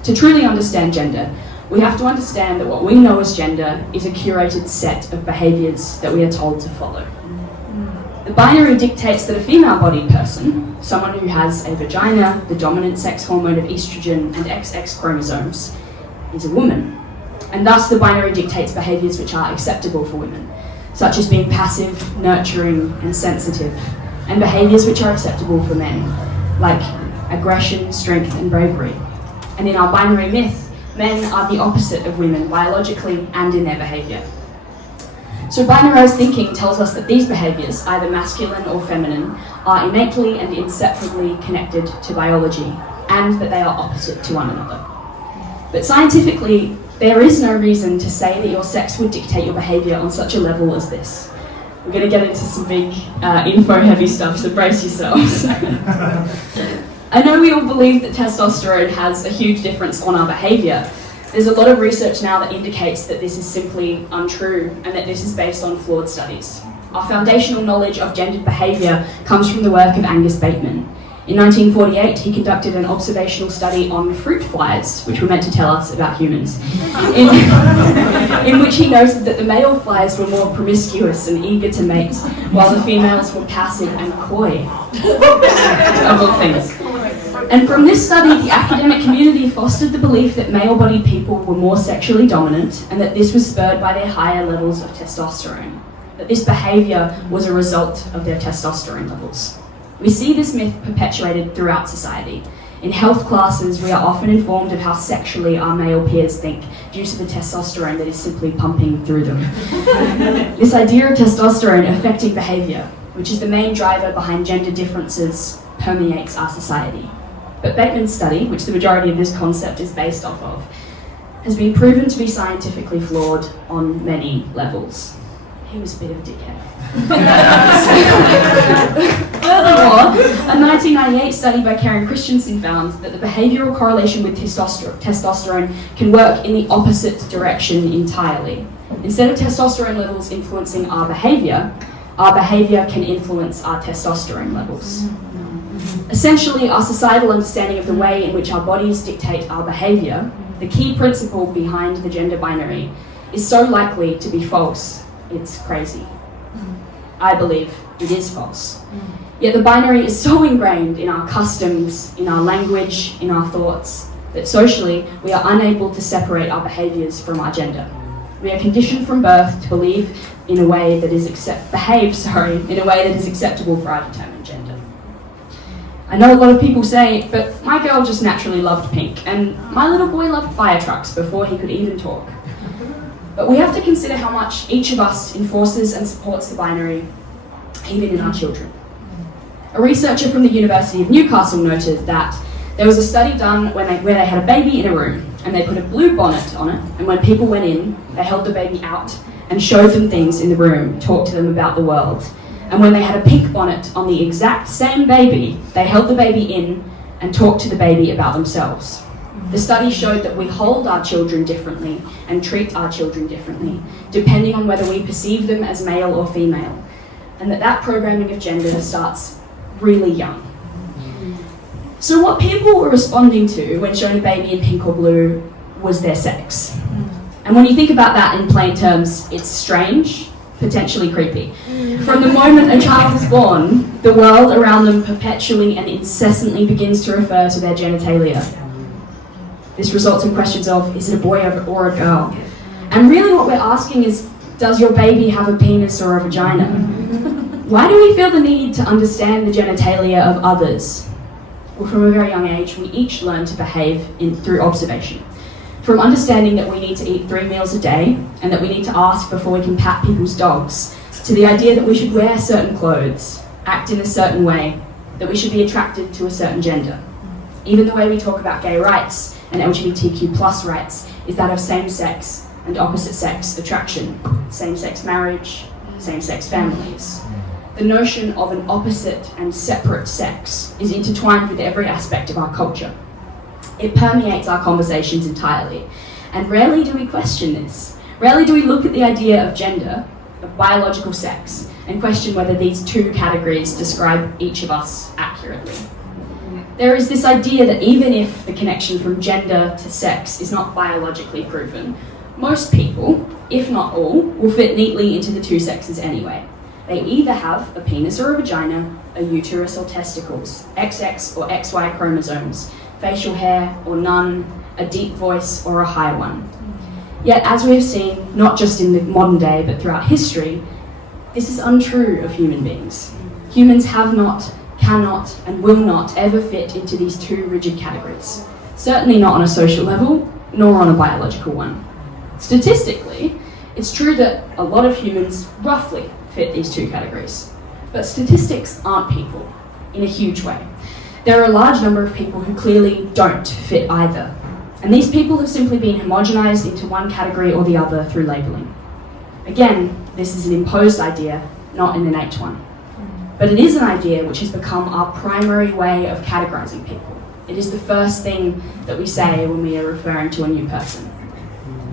To truly understand gender, we have to understand that what we know as gender is a curated set of behaviours that we are told to follow. The binary dictates that a female-bodied person, someone who has a vagina, the dominant sex hormone of estrogen and XX chromosomes, is a woman. And thus the binary dictates behaviours which are acceptable for women, such as being passive, nurturing and sensitive, and behaviours which are acceptable for men, like aggression, strength and bravery. And in our binary myth, men are the opposite of women biologically and in their behaviour. So binarised thinking tells us that these behaviours, either masculine or feminine, are innately and inseparably connected to biology, and that they are opposite to one another. But scientifically, there is no reason to say that your sex would dictate your behaviour on such a level as this. We're going to get into some big info-heavy stuff, so brace yourselves. I know we all believe that testosterone has a huge difference on our behaviour. There's a lot of research now that indicates that this is simply untrue and that this is based on flawed studies. Our foundational knowledge of gendered behaviour comes from the work of Angus Bateman. In 1948, he conducted an observational study on fruit flies, which were meant to tell us about humans, in which he noted that the male flies were more promiscuous and eager to mate, while the females were passive and coy, of all things. And from this study, the academic community fostered the belief that male-bodied people were more sexually dominant and that this was spurred by their higher levels of testosterone, that this behaviour was a result of their testosterone levels. We see this myth perpetuated throughout society. In health classes, we are often informed of how sexually our male peers think due to the testosterone that is simply pumping through them. This idea of testosterone affecting behaviour, which is the main driver behind gender differences, permeates our society. But Bateman's study, which the majority of this concept is based off of, has been proven to be scientifically flawed on many levels. He was a bit of a dickhead. Furthermore, a 1998 study by Karen Christensen found that the behavioural correlation with testosterone can work in the opposite direction entirely. Instead of testosterone levels influencing our behaviour can influence our testosterone levels. Essentially, our societal understanding of the way in which our bodies dictate our behaviour, the key principle behind the gender binary, is so likely to be false, it's crazy. I believe it is false. Yet the binary is so ingrained in our customs, in our language, in our thoughts, that socially we are unable to separate our behaviours from our gender. We are conditioned from birth to believe in a way that is in a way that is acceptable for our determined gender. I know a lot of people say, but my girl just naturally loved pink, and my little boy loved fire trucks before he could even talk. But we have to consider how much each of us enforces and supports the binary, even in our children. A researcher from the University of Newcastle noted that there was a study done where they had a baby in a room, and they put a blue bonnet on it, and when people went in, they held the baby out and showed them things in the room, talked to them about the world. And when they had a pink bonnet on the exact same baby, they held the baby in and talked to the baby about themselves. The study showed that we hold our children differently and treat our children differently, depending on whether we perceive them as male or female, and that programming of gender starts really young. So what people were responding to when shown a baby in pink or blue was their sex. And when you think about that in plain terms, it's strange, potentially creepy. From the moment a child is born, the world around them perpetually and incessantly begins to refer to their genitalia. This results in questions of, is it a boy or a girl? And really what we're asking is, does your baby have a penis or a vagina? Why do we feel the need to understand the genitalia of others? Well, from a very young age, we each learn to behave through observation. From understanding that we need to eat 3 meals a day and that we need to ask before we can pat people's dogs, to the idea that we should wear certain clothes, act in a certain way, that we should be attracted to a certain gender. Even the way we talk about gay rights and LGBTQ plus rights is that of same-sex and opposite-sex attraction, same-sex marriage, same-sex families. The notion of an opposite and separate sex is intertwined with every aspect of our culture. It permeates our conversations entirely, and rarely do we question this. Rarely do we look at the idea of gender, of biological sex, and question whether these two categories describe each of us accurately. There is this idea that even if the connection from gender to sex is not biologically proven, most people, if not all, will fit neatly into the two sexes anyway. They either have a penis or a vagina, a uterus or testicles, XX or XY chromosomes, facial hair or none, a deep voice or a high one. Yet, as we have seen, not just in the modern day but throughout history, this is untrue of human beings. Humans have not, cannot, and will not ever fit into these two rigid categories. Certainly not on a social level, nor on a biological one. Statistically, it's true that a lot of humans roughly fit these two categories. But statistics aren't people, in a huge way. There are a large number of people who clearly don't fit either. And these people have simply been homogenized into one category or the other through labeling. Again, this is an imposed idea, not an innate one. But it is an idea which has become our primary way of categorizing people. It is the first thing that we say when we are referring to a new person.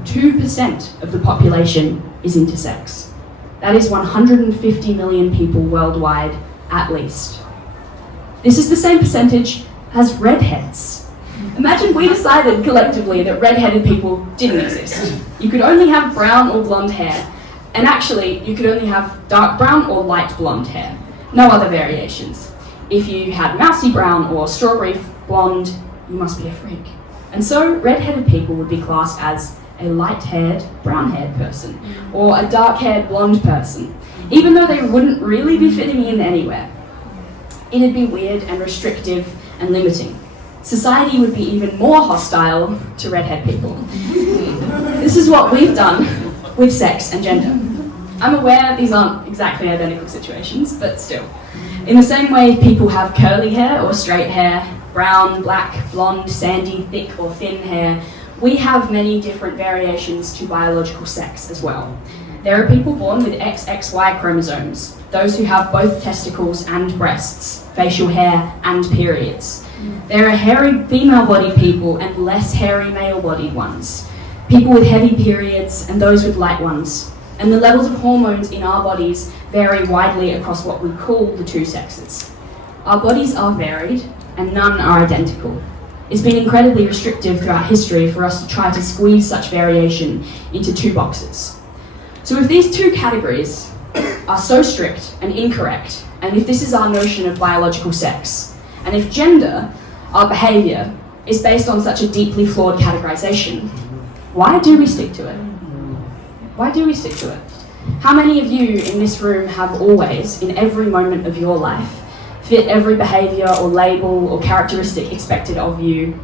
2% of the population is intersex. That is 150 million people worldwide, at least. This is the same percentage as redheads. Imagine we decided collectively that redheaded people didn't exist. You could only have brown or blonde hair, and actually you could only have dark brown or light blonde hair. No other variations. If you had mousy brown or strawberry blonde, you must be a freak. And so redheaded people would be classed as a light-haired, brown-haired person, or a dark-haired, blonde person, even though they wouldn't really be fitting in anywhere. It'd be weird and restrictive and limiting. Society would be even more hostile to redhead people. This is what we've done with sex and gender. I'm aware these aren't exactly identical situations, but still. In the same way people have curly hair or straight hair, brown, black, blonde, sandy, thick or thin hair, we have many different variations to biological sex as well. There are people born with XXY chromosomes, those who have both testicles and breasts, facial hair and periods. There are hairy female-bodied people and less hairy male-bodied ones, people with heavy periods and those with light ones. And the levels of hormones in our bodies vary widely across what we call the two sexes. Our bodies are varied and none are identical. It's been incredibly restrictive throughout history for us to try to squeeze such variation into two boxes. So if these two categories are so strict and incorrect, and if this is our notion of biological sex, and if gender, our behaviour, is based on such a deeply flawed categorization, why do we stick to it? Why do we stick to it? How many of you in this room have always, in every moment of your life, fit every behaviour or label or characteristic expected of you?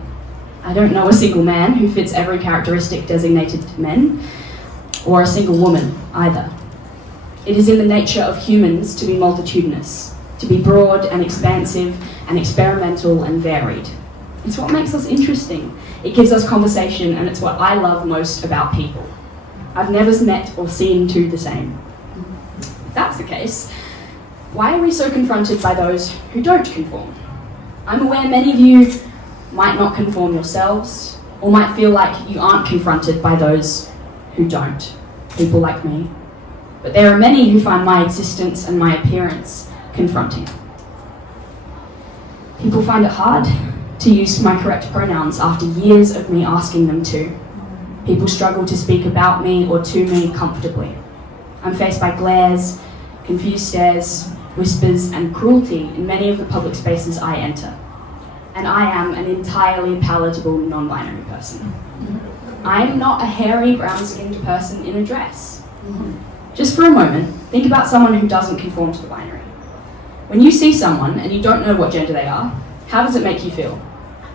I don't know a single man who fits every characteristic designated to men, or a single woman either. It is in the nature of humans to be multitudinous, to be broad and expansive and experimental and varied. It's what makes us interesting. It gives us conversation, and it's what I love most about people. I've never met or seen two the same. If that's the case, why are we so confronted by those who don't conform? I'm aware many of you might not conform yourselves, or might feel like you aren't confronted by those who don't, people like me. But there are many who find my existence and my appearance confronting. People find it hard to use my correct pronouns after years of me asking them to. People struggle to speak about me or to me comfortably. I'm faced by glares, confused stares, whispers, and cruelty in many of the public spaces I enter. And I am an entirely palatable non-binary person. I am not a hairy, brown-skinned person in a dress. Just for a moment, think about someone who doesn't conform to the binary. When you see someone and you don't know what gender they are, how does it make you feel?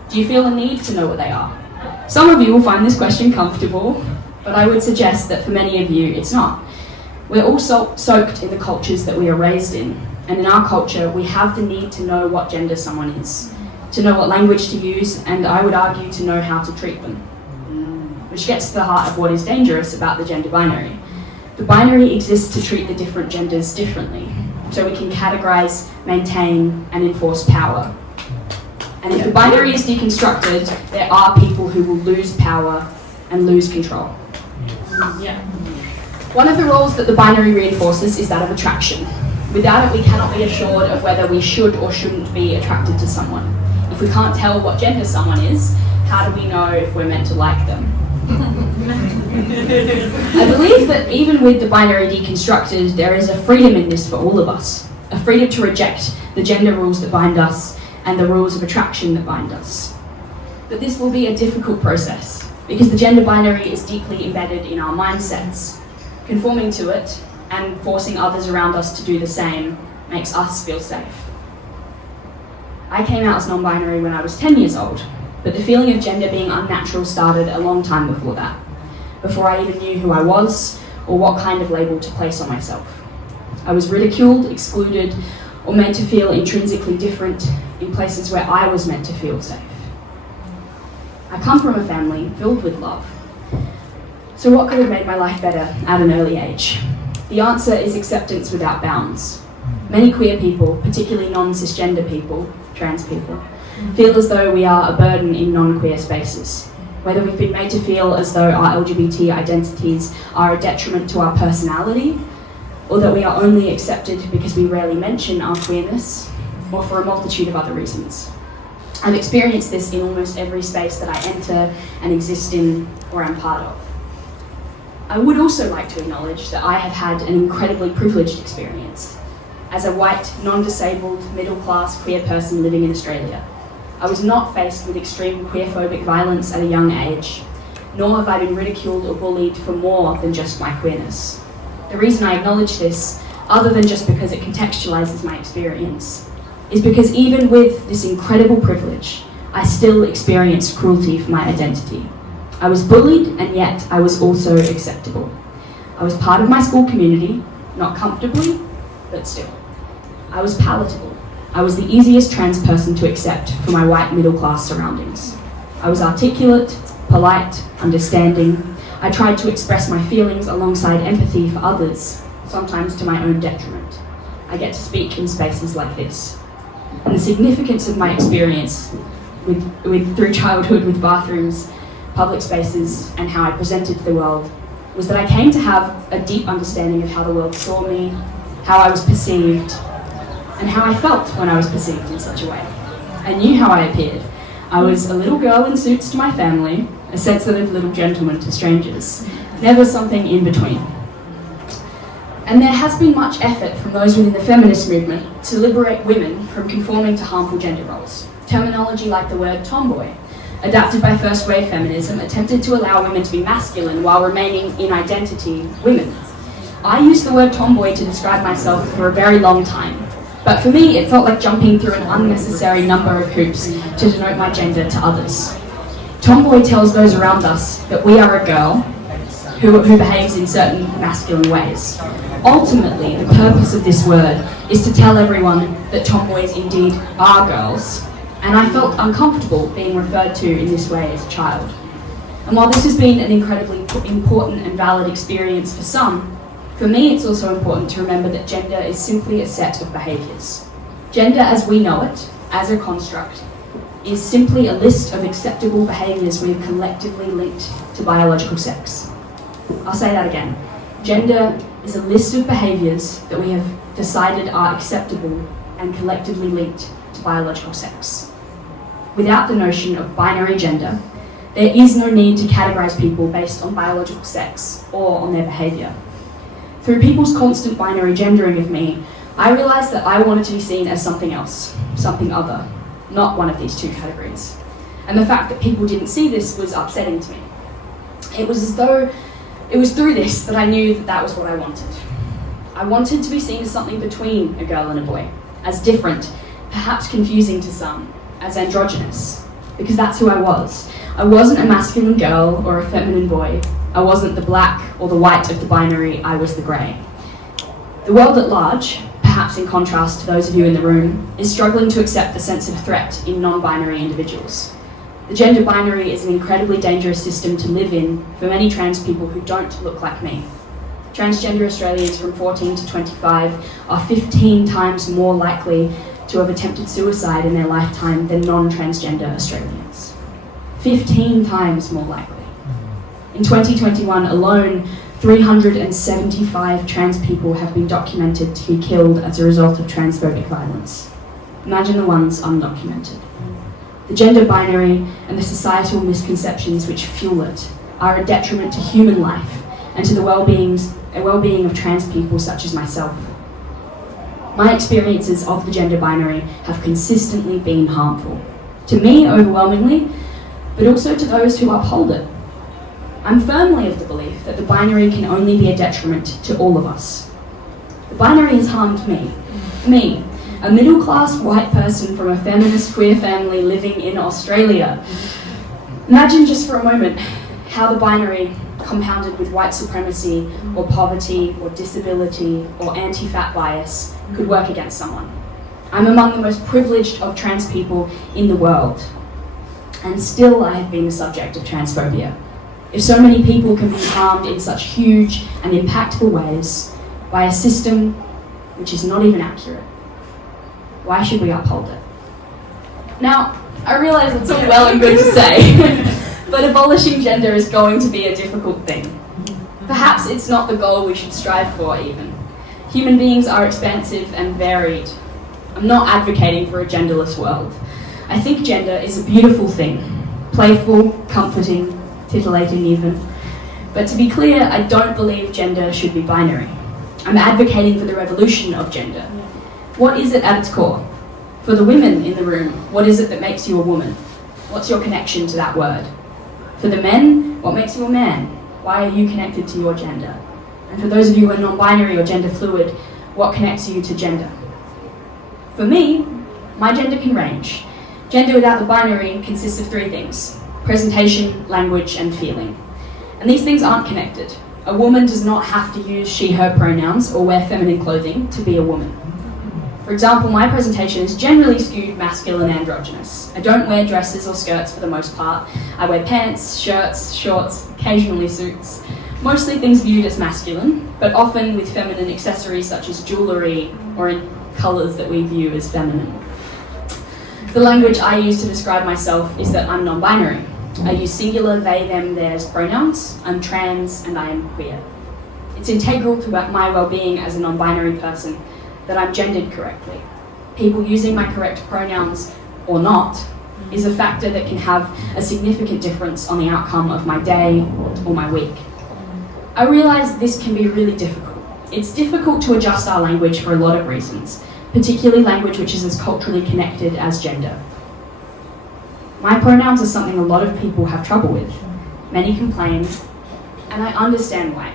Do you feel a need to know what they are? Some of you will find this question comfortable, but I would suggest that for many of you, it's not. We're all soaked in the cultures that we are raised in, and in our culture, we have the need to know what gender someone is, to know what language to use, and I would argue to know how to treat them. Which gets to the heart of what is dangerous about the gender binary. The binary exists to treat the different genders differently, so we can categorize, maintain, and enforce power. And if the binary is deconstructed, there are people who will lose power and lose control. Yeah. One of the roles that the binary reinforces is that of attraction. Without it, we cannot be assured of whether we should or shouldn't be attracted to someone. If we can't tell what gender someone is, how do we know if we're meant to like them? I believe that even with the binary deconstructed, there is a freedom in this for all of us. A freedom to reject the gender rules that bind us and the rules of attraction that bind us. But this will be a difficult process because the gender binary is deeply embedded in our mindsets. Conforming to it and forcing others around us to do the same makes us feel safe. I came out as non-binary when I was 10 years old, but the feeling of gender being unnatural started a long time before that, before I even knew who I was or what kind of label to place on myself. I was ridiculed, excluded, or made to feel intrinsically different in places where I was meant to feel safe. I come from a family filled with love. So what could have made my life better at an early age? The answer is acceptance without bounds. Many queer people, particularly non-cisgender people, trans people, feel as though we are a burden in non-queer spaces. Whether we've been made to feel as though our LGBT identities are a detriment to our personality, or that we are only accepted because we rarely mention our queerness, or for a multitude of other reasons. I've experienced this in almost every space that I enter and exist in or am part of. I would also like to acknowledge that I have had an incredibly privileged experience. As a white, non-disabled, middle-class queer person living in Australia, I was not faced with extreme queerphobic violence at a young age, nor have I been ridiculed or bullied for more than just my queerness. The reason I acknowledge this, other than just because it contextualizes my experience, is because even with this incredible privilege, I still experienced cruelty for my identity. I was bullied, and yet I was also acceptable. I was part of my school community, not comfortably, but still. I was palatable. I was the easiest trans person to accept for my white middle-class surroundings. I was articulate, polite, understanding. I tried to express my feelings alongside empathy for others, sometimes to my own detriment. I get to speak in spaces like this. And the significance of my experience through childhood with bathrooms, public spaces, and how I presented to the world was that I came to have a deep understanding of how the world saw me, how I was perceived, and how I felt when I was perceived in such a way. I knew how I appeared. I was a little girl in suits to my family, a sensitive little gentleman to strangers, never something in between. And there has been much effort from those within the feminist movement to liberate women from conforming to harmful gender roles. Terminology like the word tomboy, adapted by first wave feminism, attempted to allow women to be masculine while remaining in identity women. I used the word tomboy to describe myself for a very long time, but for me it felt like jumping through an unnecessary number of hoops to denote my gender to others. Tomboy tells those around us that we are a girl who behaves in certain masculine ways. Ultimately, the purpose of this word is to tell everyone that tomboys indeed are girls, and I felt uncomfortable being referred to in this way as a child. And while this has been an incredibly important and valid experience for some, for me it's also important to remember that gender is simply a set of behaviours. Gender as we know it, as a construct, is simply a list of acceptable behaviours we have collectively linked to biological sex. I'll say that again. Gender is a list of behaviours that we have decided are acceptable and collectively linked to biological sex. Without the notion of binary gender, there is no need to categorise people based on biological sex or on their behaviour. Through people's constant binary gendering of me, I realised that I wanted to be seen as something else, something other, not one of these two categories. And the fact that people didn't see this was upsetting to me. It was as though it was through this that I knew that that was what I wanted. I wanted to be seen as something between a girl and a boy, as different, perhaps confusing to some, as androgynous, because that's who I was. I wasn't a masculine girl or a feminine boy. I wasn't the black or the white of the binary, I was the grey. The world at large, perhaps in contrast to those of you in the room, is struggling to accept the sense of threat in non-binary individuals. The gender binary is an incredibly dangerous system to live in for many trans people who don't look like me. Transgender Australians from 14 to 25 are 15 times more likely to have attempted suicide in their lifetime than non-transgender Australians. 15 times more likely. In 2021 alone, 375 trans people have been documented to be killed as a result of transphobic violence. Imagine the ones undocumented. The gender binary and the societal misconceptions which fuel it are a detriment to human life and to the well-being of trans people such as myself. My experiences of the gender binary have consistently been harmful. To me, overwhelmingly, but also to those who uphold it. I'm firmly of the belief that the binary can only be a detriment to all of us. The binary has harmed me, a middle-class white person from a feminist queer family living in Australia. Imagine just for a moment how the binary, compounded with white supremacy or poverty or disability or anti-fat bias, could work against someone. I'm among the most privileged of trans people in the world, and still I have been the subject of transphobia. If so many people can be harmed in such huge and impactful ways by a system which is not even accurate, why should we uphold it? Now, I realise it's all well and good to say, but abolishing gender is going to be a difficult thing. Perhaps it's not the goal we should strive for even. Human beings are expansive and varied. I'm not advocating for a genderless world. I think gender is a beautiful thing, playful, comforting, titillating even. But to be clear, I don't believe gender should be binary. I'm advocating for the revolution of gender. What is it at its core? For the women in the room, what is it that makes you a woman? What's your connection to that word? For the men, what makes you a man? Why are you connected to your gender? And for those of you who are non-binary or gender fluid, what connects you to gender? For me, my gender can range. Gender without the binary consists of three things: presentation, language, and feeling. And these things aren't connected. A woman does not have to use she, her pronouns or wear feminine clothing to be a woman. For example, my presentation is generally skewed masculine and androgynous. I don't wear dresses or skirts for the most part. I wear pants, shirts, shorts, occasionally suits, mostly things viewed as masculine, but often with feminine accessories such as jewellery or in colours that we view as feminine. The language I use to describe myself is that I'm non-binary. I use singular they, them, theirs pronouns. I'm trans and I am queer. It's integral to my well-being as a non-binary person that I'm gendered correctly. People using my correct pronouns or not is a factor that can have a significant difference on the outcome of my day or my week. I realise this can be really difficult. It's difficult to adjust our language for a lot of reasons, particularly language which is as culturally connected as gender. My pronouns are something a lot of people have trouble with. Many complain, and I understand why.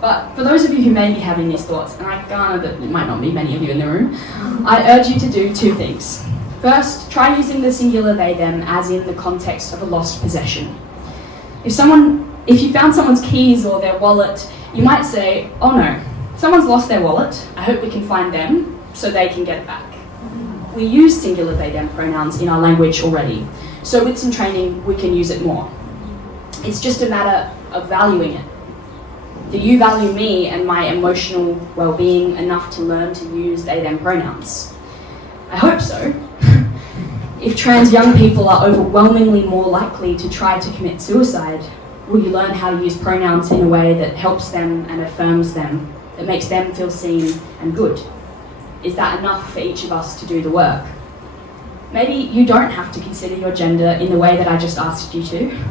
But for those of you who may be having these thoughts, and I garner that it might not be many of you in the room, I urge you to do two things. First, try using the singular they, them as in the context of a lost possession. If you found someone's keys or their wallet, you might say, oh no, someone's lost their wallet, I hope we can find them so they can get it back. We use singular they, them pronouns in our language already, so with some training we can use it more. It's just a matter of valuing it. Do you value me and my emotional well-being enough to learn to use they, them pronouns? I hope so. If trans young people are overwhelmingly more likely to try to commit suicide, will you learn how to use pronouns in a way that helps them and affirms them, that makes them feel seen and good? Is that enough for each of us to do the work? Maybe you don't have to consider your gender in the way that I just asked you to,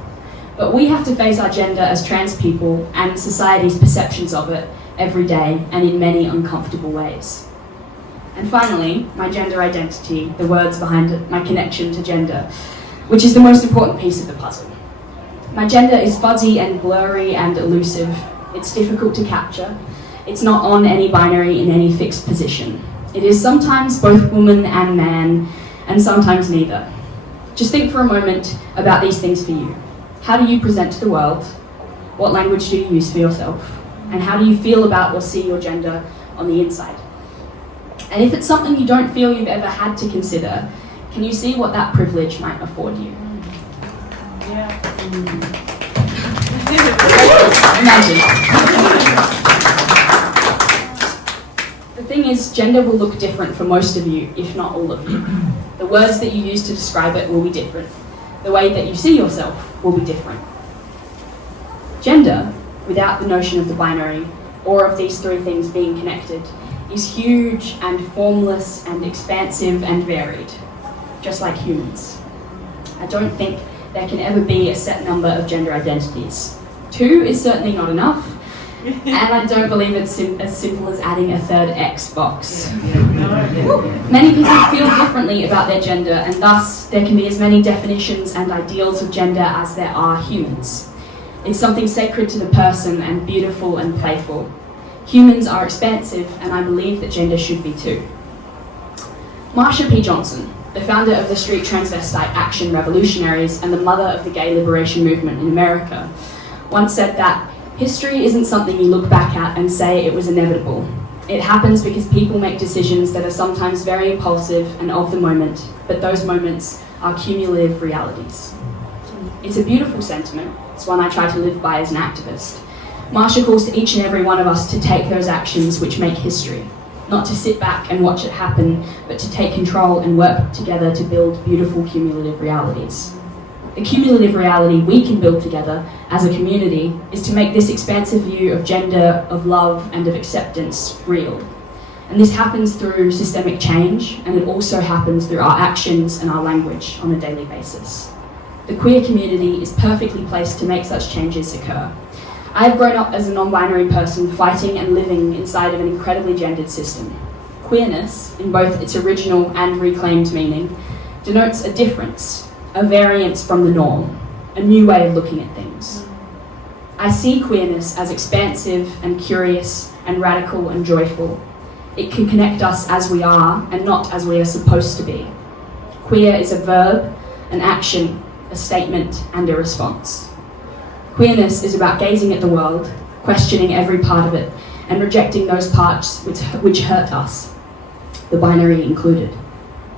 but we have to face our gender as trans people and society's perceptions of it every day and in many uncomfortable ways. And finally, my gender identity, the words behind it, my connection to gender, which is the most important piece of the puzzle. My gender is fuzzy and blurry and elusive. It's difficult to capture. It's not on any binary in any fixed position. It is sometimes both woman and man, and sometimes neither. Just think for a moment about these things for you. How do you present to the world? What language do you use for yourself? And how do you feel about or see your gender on the inside? And if it's something you don't feel you've ever had to consider, can you see what that privilege might afford you? Yeah. Imagine. The thing is, gender will look different for most of you, if not all of you. The words that you use to describe it will be different. The way that you see yourself will be different. Gender, without the notion of the binary, or of these three things being connected, is huge and formless and expansive and varied, just like humans. I don't think there can ever be a set number of gender identities. 2 is certainly not enough, and I don't believe it's as simple as adding a third X box. Many people feel differently about their gender, and thus there can be as many definitions and ideals of gender as there are humans. It's something sacred to the person and beautiful and playful. Humans are expansive, and I believe that gender should be too. Marsha P. Johnson, the founder of the Street Transvestite Action Revolutionaries and the mother of the gay liberation movement in America, once said that history isn't something you look back at and say it was inevitable. It happens because people make decisions that are sometimes very impulsive and of the moment, but those moments are cumulative realities. It's a beautiful sentiment. It's one I try to live by as an activist. Marsha calls to each and every one of us to take those actions which make history. Not to sit back and watch it happen, but to take control and work together to build beautiful cumulative realities. The cumulative reality we can build together as a community is to make this expansive view of gender, of love, and of acceptance real. And this happens through systemic change, and it also happens through our actions and our language on a daily basis. The queer community is perfectly placed to make such changes occur. I have grown up as a non-binary person fighting and living inside of an incredibly gendered system. Queerness, in both its original and reclaimed meaning, denotes a difference, a variance from the norm, a new way of looking at things. I see queerness as expansive and curious and radical and joyful. It can connect us as we are and not as we are supposed to be. Queer is a verb, an action, a statement, and a response. Queerness is about gazing at the world, questioning every part of it, and rejecting those parts which hurt us, the binary included.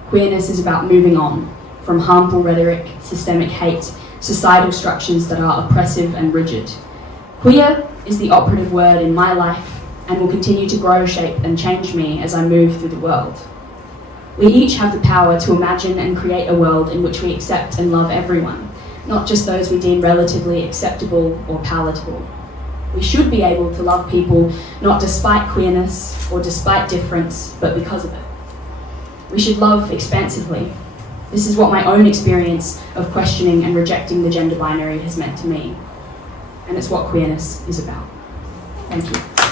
Queerness is about moving on from harmful rhetoric, systemic hate, societal structures that are oppressive and rigid. Queer is the operative word in my life and will continue to grow, shape, and change me as I move through the world. We each have the power to imagine and create a world in which we accept and love everyone, not just those we deem relatively acceptable or palatable. We should be able to love people not despite queerness or despite difference, but because of it. We should love expansively. This is what my own experience of questioning and rejecting the gender binary has meant to me. And it's what queerness is about. Thank you.